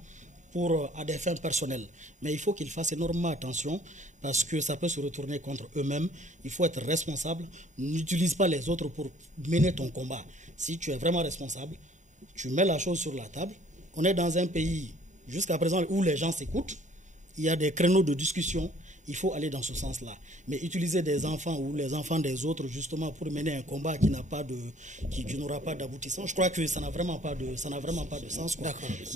à des fins personnelles. Mais il faut qu'ils fassent énormément attention parce que ça peut se retourner contre eux-mêmes. Il faut être responsable. N'utilise pas les autres pour mener ton combat. Si tu es vraiment responsable, tu mets la chose sur la table. On est dans un pays, jusqu'à présent, où les gens s'écoutent. Il y a des créneaux de discussion. Il faut aller dans ce sens-là. Mais utiliser des enfants ou les enfants des autres justement pour mener un combat qui n'aura pas d'aboutissement, je crois que ça n'a vraiment pas de sens.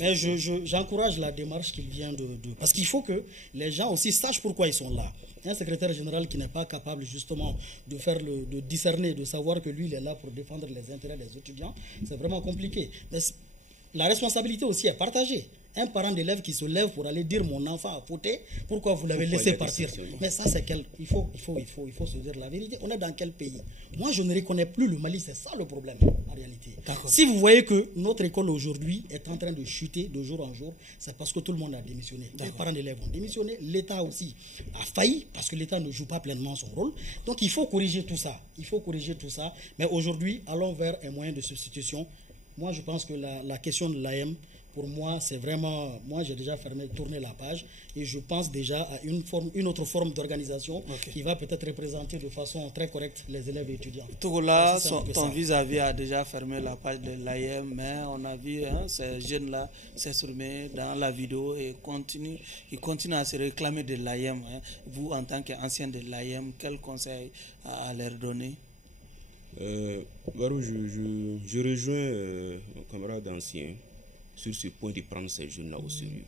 Mais j'encourage la démarche qu'il vient de... Parce qu'il faut que les gens aussi sachent pourquoi ils sont là. Un secrétaire général qui n'est pas capable justement de discerner, de savoir que lui il est là pour défendre les intérêts des étudiants, c'est vraiment compliqué. Mais la responsabilité aussi est partagée. Un parent d'élève qui se lève pour aller dire mon enfant a fauté, pourquoi vous l'avez laissé partir? Mais ça, c'est il faut se dire la vérité. On est dans quel pays? Moi, je ne reconnais plus le Mali, c'est ça le problème en réalité. Si vous voyez que notre école aujourd'hui est en train de chuter de jour en jour, c'est parce que tout le monde a démissionné. Les parents d'élèves ont démissionné, l'État aussi a failli parce que l'État ne joue pas pleinement son rôle. Donc il faut corriger tout ça. Mais aujourd'hui, allons vers un moyen de substitution. Moi, je pense que la question de l'AM, pour moi, c'est vraiment... Moi, j'ai déjà tourné la page et je pense déjà à une autre forme d'organisation qui va peut-être représenter de façon très correcte les élèves et étudiants. Togola, ton vis-à-vis a déjà fermé la page de l'AEM, mais on a vu ces jeunes-là s'exprimer dans la vidéo et ils continuent à se réclamer de l'AEM. Vous, en tant qu'ancien de l'AEM, quel conseil à leur donner? Barou, je rejoins mon camarade ancien sur ce point de prendre ces jeunes-là au sérieux.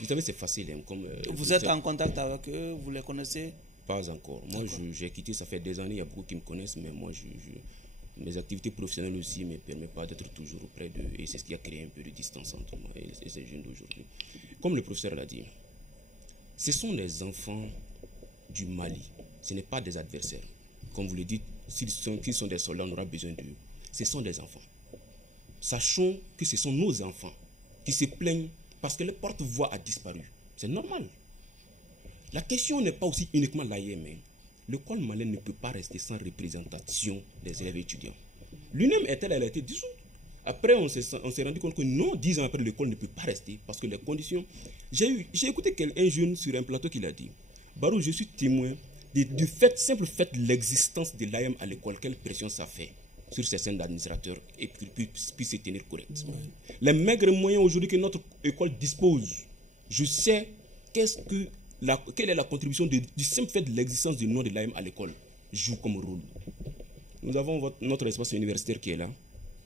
Vous savez, c'est facile. Vous êtes en contact avec eux, vous les connaissez? Pas encore. Moi, j'ai quitté, ça fait des années, il y a beaucoup qui me connaissent, mais moi, mes activités professionnelles aussi ne me permettent pas d'être toujours auprès d'eux, et c'est ce qui a créé un peu de distance entre moi et ces jeunes d'aujourd'hui. Comme le professeur l'a dit, ce sont les enfants du Mali, ce n'est pas des adversaires. Comme vous le dites, s'ils sont des soldats, on aura besoin d'eux. Ce sont des enfants. Sachons que ce sont nos enfants qui se plaignent parce que le porte-voix a disparu. C'est normal. La question n'est pas aussi uniquement l'AEM. L'école malienne ne peut pas rester sans représentation des élèves étudiants. L'UNEM elle a été dissoute. Après, on s'est rendu compte que non, 10 ans après, l'école ne peut pas rester parce que les conditions... J'ai écouté un jeune sur un plateau qui l'a dit. Barou, je suis témoin du simple fait de l'existence de l'AEM à l'école, quelle pression ça fait sur certains administrateurs et qu'ils puissent se tenir correctement. Les maigres moyens aujourd'hui que notre école dispose, je sais quelle est la contribution du simple fait de l'existence du nom de l'AEM à l'école joue comme rôle. Nous avons notre espace universitaire qui est là.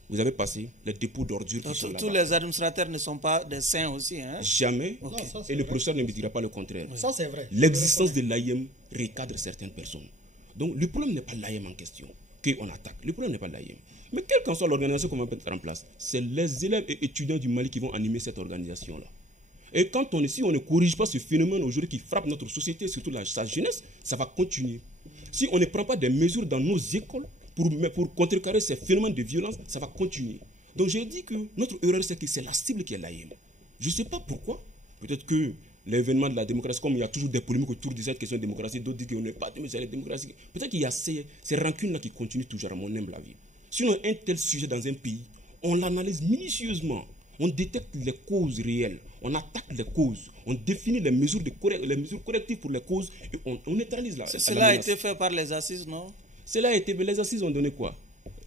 Vous avez passé les dépôts d'ordures qui sont là. Tous les administrateurs ne sont pas des saints aussi. Jamais. Non, et le professeur ne me dira pas le contraire. Ça, c'est vrai. L'existence de l'AEM recadre certaines personnes. Donc, le problème n'est pas l'AEM en question qu'on attaque. Le problème n'est pas l'AEM. Mais quelle qu'en soit l'organisation qu'on va mettre en place, c'est les élèves et étudiants du Mali qui vont animer cette organisation-là. Et si on ne corrige pas ce phénomène aujourd'hui qui frappe notre société, surtout sa jeunesse, ça va continuer. Si on ne prend pas des mesures dans nos écoles pour contrecarrer ces phénomènes de violence, ça va continuer. Donc j'ai dit que notre erreur, c'est que c'est la cible qui est l'AEM. Je ne sais pas pourquoi. Peut-être que l'événement de la démocratie, comme il y a toujours des polémiques autour de cette question de démocratie, d'autres disent qu'on n'est pas de démocratie. Peut-être qu'il y a ces rancunes-là qui continuent toujours à mon humble avis. Sinon, un tel sujet dans un pays, on l'analyse minutieusement. On détecte les causes réelles, on attaque les causes, on définit les mesures correctives pour les causes et on neutralise la menace. Cela a été fait par les assises, non? Cela a été, mais les assises ont donné quoi?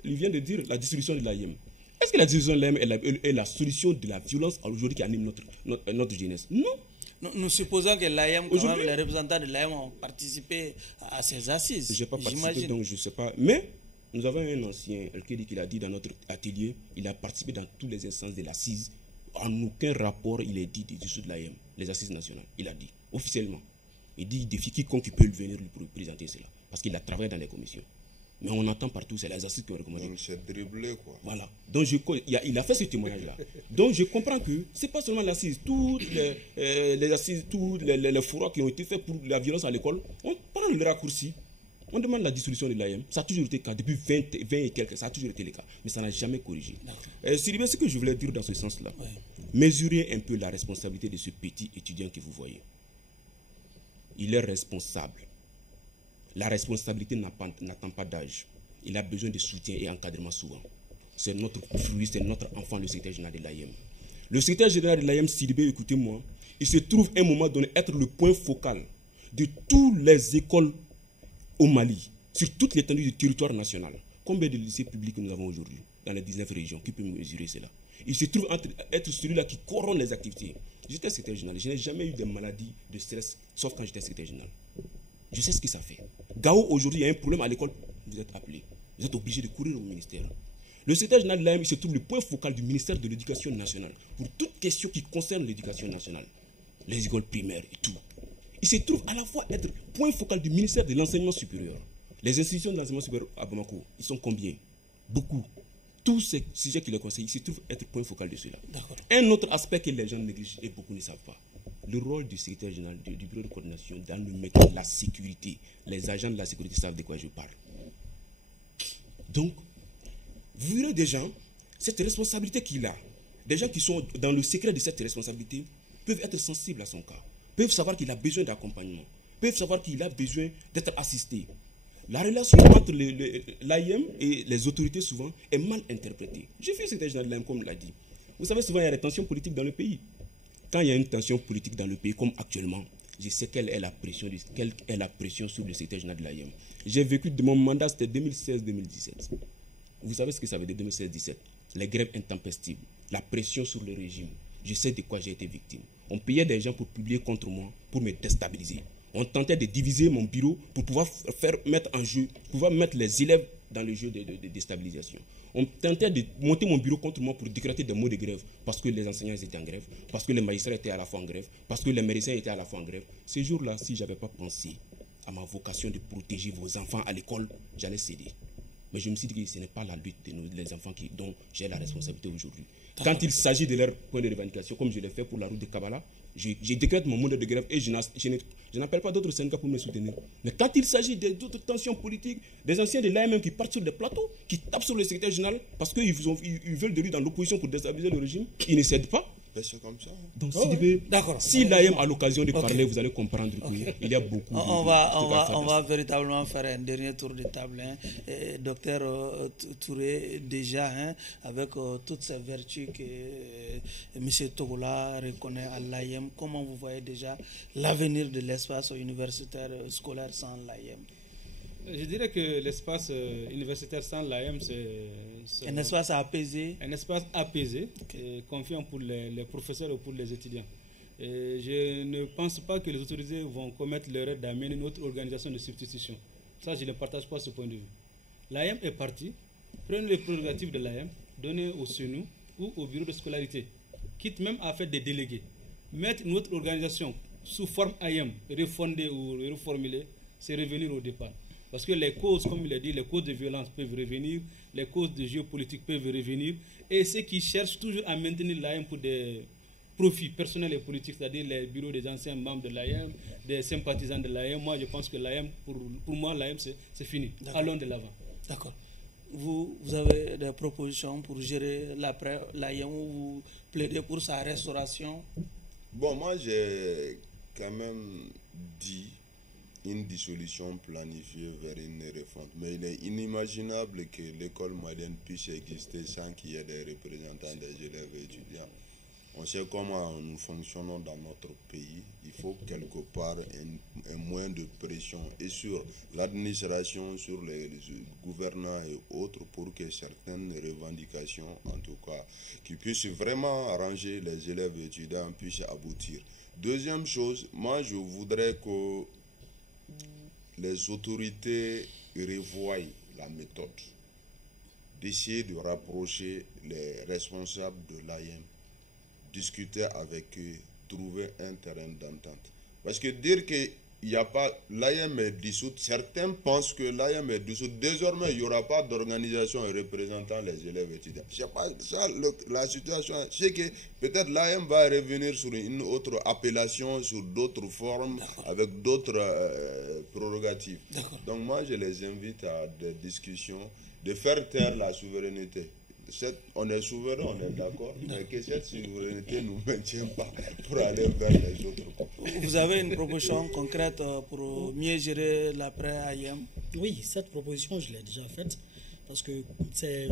Il vient de dire la dissolution de l'AEM. Est-ce que la dissolution de l'AEM est la solution de la violence aujourd'hui qui anime notre jeunesse? Non. Nous supposons que l'AEM, quand même, les représentants de l'AEM ont participé à ces assises. Je n'ai pas participé, donc je ne sais pas. Mais nous avons un ancien, qui l'a dit dans notre atelier, il a participé dans toutes les instances de l'assise. En aucun rapport, il est dit de dissoudre de l'AEM, les assises nationales. Il a dit, officiellement. Il dit, il défie quiconque qui peut venir lui présenter cela. parce qu'il a travaillé dans les commissions. Mais on entend partout, c'est les assises qui ont recommandé. Donc c'est dribblé, quoi. Voilà. Donc il a fait ce témoignage-là. Donc je comprends que ce n'est pas seulement l'assise, toutes les assises, tous les fourroirs qui ont été faits pour la violence à l'école, on prend le raccourci, on demande la dissolution de l'AIM. Ça a toujours été le cas, depuis 20 et quelques, ça a toujours été le cas. Mais ça n'a jamais corrigé. Sylvain, ce que je voulais dire dans ce sens-là, mesurez un peu la responsabilité de ce petit étudiant que vous voyez. Il est responsable. La responsabilité n'attend pas d'âge. Il a besoin de soutien et encadrement souvent. C'est notre fruit, c'est notre enfant, le secrétaire général de l'AIM. Le secrétaire général de l'AIM, Sidibé, écoutez-moi, il se trouve à un moment donné être le point focal de toutes les écoles au Mali, sur toute l'étendue du territoire national. Combien de lycées publics nous avons aujourd'hui dans les 19 régions? Qui peut mesurer cela? Il se trouve être celui-là qui corrompt les activités. J'étais secrétaire général, je n'ai jamais eu de maladie, de stress, sauf quand j'étais secrétaire général. Je sais ce que ça fait. Gao, aujourd'hui, il y a un problème à l'école, vous êtes appelé. Vous êtes obligé de courir au ministère. Le secrétaire général de l'AM se trouve le point focal du ministère de l'Éducation nationale pour toute question qui concerne l'éducation nationale, les écoles primaires et tout. Il se trouve à la fois être point focal du ministère de l'Enseignement supérieur. Les institutions de l'enseignement supérieur à Bamako, ils sont combien? Beaucoup. Tous ces sujets qui les conseillent, il se trouve être point focal de cela. Un autre aspect que les gens négligent et beaucoup ne savent pas, le rôle du secrétaire général du bureau de coordination dans le maintien de la sécurité. Les agents de la sécurité savent de quoi je parle. Donc, vous verrez des gens, cette responsabilité qu'il a, des gens qui sont dans le secret de cette responsabilité, peuvent être sensibles à son cas, peuvent savoir qu'il a besoin d'accompagnement, peuvent savoir qu'il a besoin d'être assisté. La relation entre l'AIM et les autorités, souvent, est mal interprétée. J'ai fait secrétaire général de l'AIM, comme l'a dit. Vous savez, souvent, il y a des tensions politiques dans le pays. Quand il y a une tension politique dans le pays, comme actuellement, je sais quelle est la pression sur le secrétaire général de l'AIM. J'ai vécu de mon mandat, c'était 2016-2017. Vous savez ce que ça veut dire 2016-2017? Les grèves intempestives, la pression sur le régime. Je sais de quoi j'ai été victime. On payait des gens pour publier contre moi, pour me déstabiliser. On tentait de diviser mon bureau pour pouvoir mettre en jeu, pouvoir mettre les élèves dans le jeu de déstabilisation. On tentait de monter mon bureau contre moi pour décréter des mots de grève parce que les enseignants étaient en grève, parce que les magistrats étaient à la fois en grève, parce que les médecins étaient à la fois en grève. Ces jours-là, si je n'avais pas pensé à ma vocation de protéger vos enfants à l'école, j'allais céder. Mais je me suis dit que ce n'est pas la lutte de les enfants dont j'ai la responsabilité aujourd'hui. Quand il s'agit de leur point de revendication, comme je l'ai fait pour la route de Kabbalah, je décrète mon modèle de grève et je n'appelle pas d'autres syndicats pour me soutenir. Mais quand il s'agit d'autres tensions politiques, des anciens de l'AMM qui partent sur des plateaux, qui tapent sur le secrétaire général parce qu'ils veulent de lui dans l'opposition pour déstabiliser le régime, ils ne cèdent pas. C'est comme ça. Donc, si l'AM a l'occasion de parler, vous allez comprendre qu'il y a beaucoup on va véritablement faire un dernier tour de table. Docteur Touré, déjà, avec toutes ces vertus que M. Togola reconnaît à l'AM, comment vous voyez déjà l'avenir de l'espace universitaire scolaire sans l'AM? Je dirais que l'espace universitaire sans l'AM, c'est un espace apaisé. Un espace apaisé, et confiant pour les professeurs et pour les étudiants. Et je ne pense pas que les autorités vont commettre l'erreur d'amener une autre organisation de substitution. Ça, je ne partage pas ce point de vue. L'AM est partie. Prenez les prérogatives de l'AM, donnez au SENU ou au bureau de scolarité, quitte même à faire des délégués. Mettre une autre organisation sous forme AM, refondée ou reformulée, c'est revenir au départ. Parce que les causes, comme il a dit, les causes de violence peuvent revenir, les causes de géopolitique peuvent revenir, et ceux qui cherchent toujours à maintenir l'AM pour des profits personnels et politiques, c'est-à-dire les bureaux des anciens membres de l'AM, des sympathisants de l'AM, moi je pense que l'AM, pour moi l'AM c'est fini. Allons de l'avant. D'accord. Vous avez des propositions pour gérer l'après l'AM ou vous plaidez pour sa restauration? Bon, moi j'ai quand même dit une dissolution planifiée vers une refonte. Mais il est inimaginable que l'école moyenne puisse exister sans qu'il y ait des représentants des élèves et étudiants. On sait comment nous fonctionnons dans notre pays. Il faut quelque part un moyen de pression et sur l'administration, sur les gouvernants et autres pour que certaines revendications, en tout cas, qui puissent vraiment arranger les élèves et étudiants, puissent aboutir. Deuxième chose, moi je voudrais que les autorités revoient la méthode d'essayer de rapprocher les responsables de l'AM, discuter avec eux, trouver un terrain d'entente. Parce que dire que il n'y a pas, l'AIM est dissoute. Certains pensent que l'AIM est dissoute. Désormais, il n'y aura pas d'organisation représentant les élèves étudiants. Je sais pas, ça, la situation, c'est que peut-être l'AIM va revenir sur une autre appellation, sur d'autres formes, avec d'autres prérogatives. Donc moi, je les invite à des discussions, de faire taire la souveraineté. On est souverain, on est d'accord, mais que cette souveraineté ne nous maintient pas pour aller vers les autres. Vous avez une proposition concrète pour mieux gérer l'après-AIM? Oui, cette proposition, je l'ai déjà faite, parce que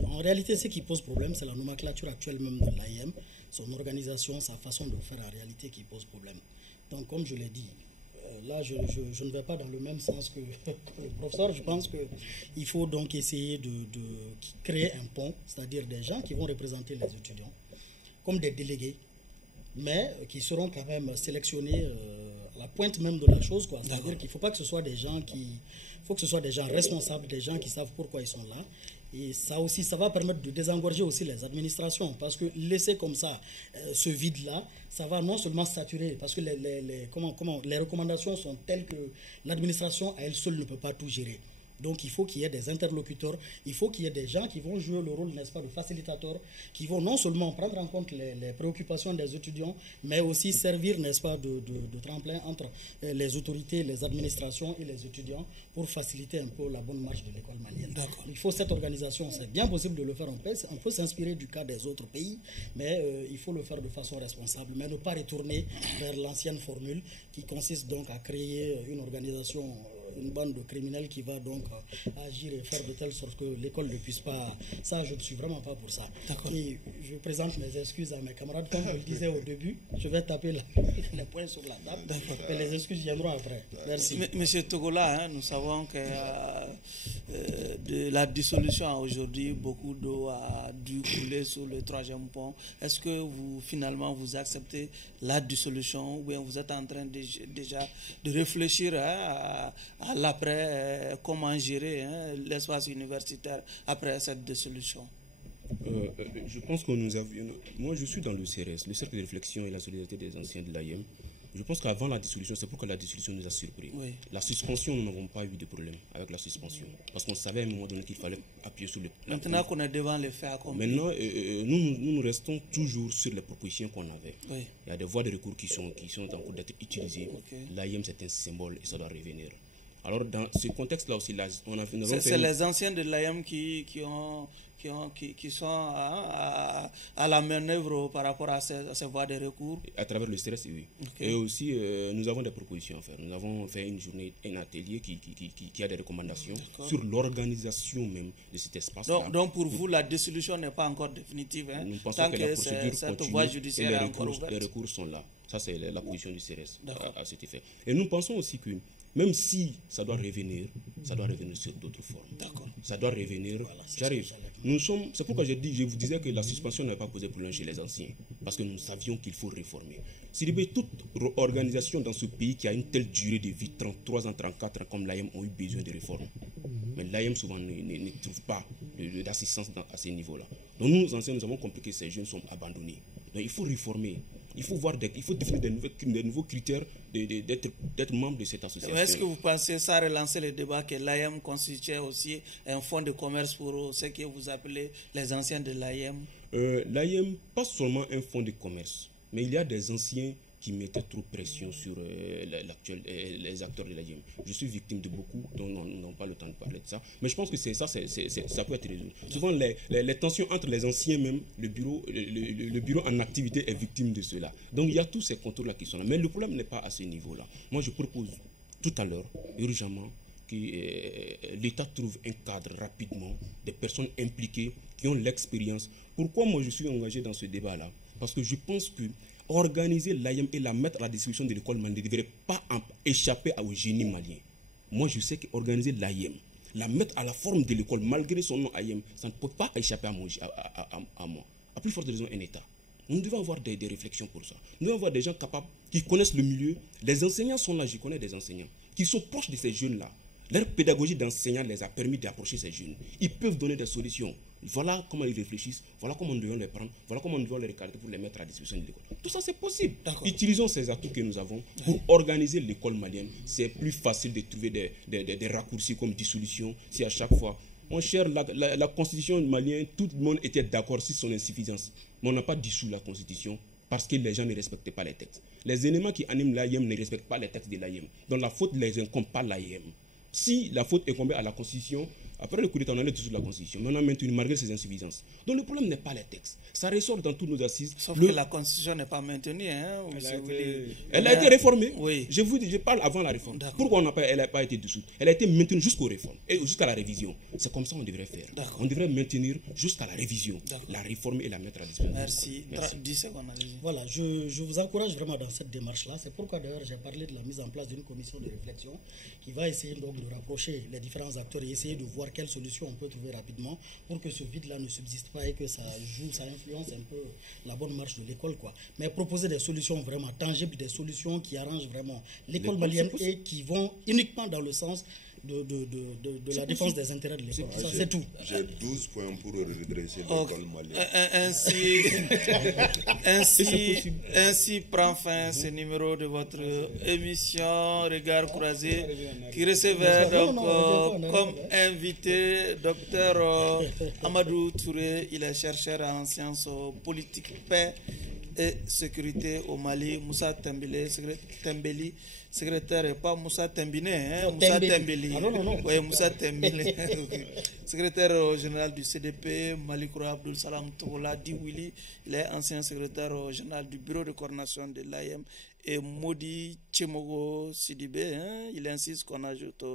en réalité, ce qui pose problème, c'est la nomenclature actuelle même de l'AIM, son organisation, sa façon de faire en réalité qui pose problème. Donc, comme je l'ai dit, là, je ne vais pas dans le même sens que le professeur. Je pense qu'il faut donc essayer de créer un pont, c'est-à-dire des gens qui vont représenter les étudiants comme des délégués, mais qui seront quand même sélectionnés à la pointe même de la chose, quoi. C'est-à-dire qu'il ne faut pas que ce soit des gens faut que ce soit des gens responsables, des gens qui savent pourquoi ils sont là. Et ça aussi, ça va permettre de désengorger aussi les administrations, parce que laisser comme ça ce vide-là, ça va non seulement saturer, parce que les recommandations sont telles que l'administration à elle seule ne peut pas tout gérer. Donc il faut qu'il y ait des interlocuteurs, il faut qu'il y ait des gens qui vont jouer le rôle, n'est-ce pas, de facilitateurs, qui vont non seulement prendre en compte les préoccupations des étudiants, mais aussi servir, n'est-ce pas, de tremplin entre les autorités, les administrations et les étudiants pour faciliter un peu la bonne marche de l'école malienne. Il faut cette organisation, c'est bien possible de le faire, on peut s'inspirer du cas des autres pays, mais il faut le faire de façon responsable, mais ne pas retourner vers l'ancienne formule qui consiste donc à créer une organisation, une bande de criminels qui va donc agir et faire de telle sorte que l'école ne puisse pas. Ça, je ne suis vraiment pas pour ça. Et je présente mes excuses à mes camarades. Comme je le disais au début, je vais taper les points sur la table. Et les excuses viendront après. Merci. Monsieur Togola, nous savons que de la dissolution à aujourd'hui, beaucoup d'eau a dû couler sur le 3e pont. Est-ce que finalement vous acceptez la dissolution, ou bien vous êtes en train déjà de réfléchir à l'après, comment gérer l'espace universitaire après cette dissolution? Je pense que moi je suis dans le CRS, le Cercle de réflexion et la solidarité des anciens de l'AIM. Je pense qu'avant la dissolution, c'est pourquoi la dissolution nous a surpris. Oui. La suspension, nous n'avons pas eu de problème avec la suspension. Parce qu'on savait à un moment donné qu'il fallait appuyer sur le... Maintenant qu'on est devant les faits accomplis. Maintenant, nous restons toujours sur les propositions qu'on avait. Oui. Il y a des voies de recours qui sont en cours d'être utilisées. L'AIM, c'est un symbole et ça doit revenir. Alors, dans ce contexte-là aussi, c'est les anciens de l'AIM qui sont à la manœuvre par rapport à ces voies de recours. À travers le stress, oui. Et aussi, nous avons des propositions à faire. Nous avons fait une journée, un atelier qui a des recommandations sur l'organisation même de cet espace-là. Donc, pour vous, la dissolution n'est pas encore définitive. Nous pensons tant que la procédure cette voie judiciaire est encore ouverte. Les recours sont là. Ça, c'est la position du CRS à cet effet. Et nous pensons aussi que même si ça doit revenir sur d'autres formes. Ça doit revenir. Voilà, j'arrive. C'est pourquoi je vous disais que la suspension n'avait pas posé problème chez les anciens. Parce que nous savions qu'il faut réformer. Toute organisation dans ce pays qui a une telle durée de vie, 33 ans, 34 ans, comme l'AIM, ont eu besoin de réformes. Mais l'AIM souvent ne trouve pas d'assistance à ces niveaux-là. Donc nous, anciens, nous avons compris que ces jeunes sont abandonnés. Donc il faut réformer. Il faut définir des nouveaux critères d'être membre de cette association. Est-ce que vous pensez ça relancer le débat que l'AIM constituait aussi un fonds de commerce pour ce que vous appelez les anciens de l'AIM? L'AIM, pas seulement un fonds de commerce, mais il y a des anciens qui mettaient trop pression sur les acteurs de l'AIM. Je suis victime de beaucoup, dont on n'a pas le temps de parler de ça. Mais je pense que ça peut être résolu. Souvent, les tensions entre les anciens même, le bureau en activité est victime de cela. Donc, il y a tous ces contours-là qui sont là. Mais le problème n'est pas à ce niveau-là. Moi, je propose tout à l'heure, urgemment, que l'État trouve un cadre rapidement, des personnes impliquées qui ont l'expérience. Pourquoi moi je suis engagé dans ce débat-là? Parce que je pense que organiser l'AIM et la mettre à la disposition de l'école malienne ne devrait pas échapper au génie malien. Moi, je sais qu'organiser l'AIM, la mettre à la forme de l'école, malgré son nom AIM, ça ne peut pas échapper à moi. À plus forte raison, un État. Nous devons avoir des réflexions pour ça. Nous devons avoir des gens capables, qui connaissent le milieu. Les enseignants sont là, je connais des enseignants, qui sont proches de ces jeunes-là. Leur pédagogie d'enseignant les a permis d'approcher ces jeunes. Ils peuvent donner des solutions. Voilà comment ils réfléchissent, voilà comment nous devons les prendre, voilà comment nous devons les recadrer pour les mettre à disposition de l'école. Tout ça, c'est possible. Utilisons ces atouts que nous avons pour organiser l'école malienne. C'est plus facile de trouver des raccourcis comme dissolution, si à chaque fois... Mon cher, la constitution malienne, tout le monde était d'accord sur son insuffisance. Mais on n'a pas dissous la constitution parce que les gens ne respectaient pas les textes. Les éléments qui animent l'AIM ne respectent pas les textes de l'AIM. Donc la faute ne les incombe pas l'AIM. Si la faute incombait à la constitution, après le coup d'État, on allait dissous la constitution. Mais on a maintenu malgré ses insuffisances. Donc le problème n'est pas les textes. Ça ressort dans toutes nos assises. Sauf que la constitution n'est pas maintenue. Hein, elle a été réformée. Oui. Je parle avant la réforme. Pourquoi elle n'a pas été dissoute? Elle a été maintenue jusqu'aux réformes et jusqu'à la révision. C'est comme ça qu'on devrait faire. On devrait maintenir jusqu'à la révision, la réformer et la mettre à disposition. Merci. 10 secondes. Voilà, je vous encourage vraiment dans cette démarche-là. C'est pourquoi d'ailleurs j'ai parlé de la mise en place d'une commission de réflexion qui va essayer donc de rapprocher les différents acteurs et essayer de voir quelles solutions on peut trouver rapidement pour que ce vide-là ne subsiste pas et que ça influence un peu la bonne marche de l'école, quoi. Mais proposer des solutions vraiment tangibles, des solutions qui arrangent vraiment l'école malienne et qui vont uniquement dans le sens de la défense des intérêts de l'école. C'est tout. J'ai 12 points pour redresser l'école malienne. Ainsi prend fin ce numéro de votre émission Regard Croisé qui recevait donc comme invité Dr Amadou Touré. Il est chercheur en sciences politiques, paix et sécurité au Mali. Moussa Tembeli, secrétaire, et pas Moussa Tembiné, hein, Moussa Tembeli. Oui, Moussa Tembeli. Secrétaire général du CDP, Malikoura Abdul Salam Togola Diwili, il est ancien secrétaire général du bureau de coordination de l'AIM, et Modi Tchemogo Sidibé, hein, il insiste qu'on ajoute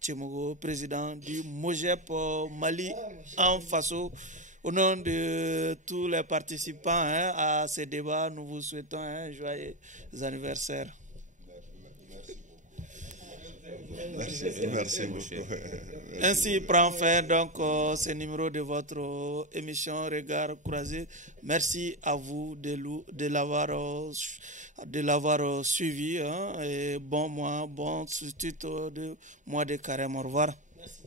Tchemogo, président du MOGEP Mali en Faso. Au nom de tous les participants à ce débat, nous vous souhaitons un joyeux anniversaire. Merci beaucoup. Ainsi prend fin donc ce numéro de votre émission Regard Croisé. Merci à vous de l'avoir suivi, hein, et bon mois, bon suite de mois de carême. Au revoir. Merci.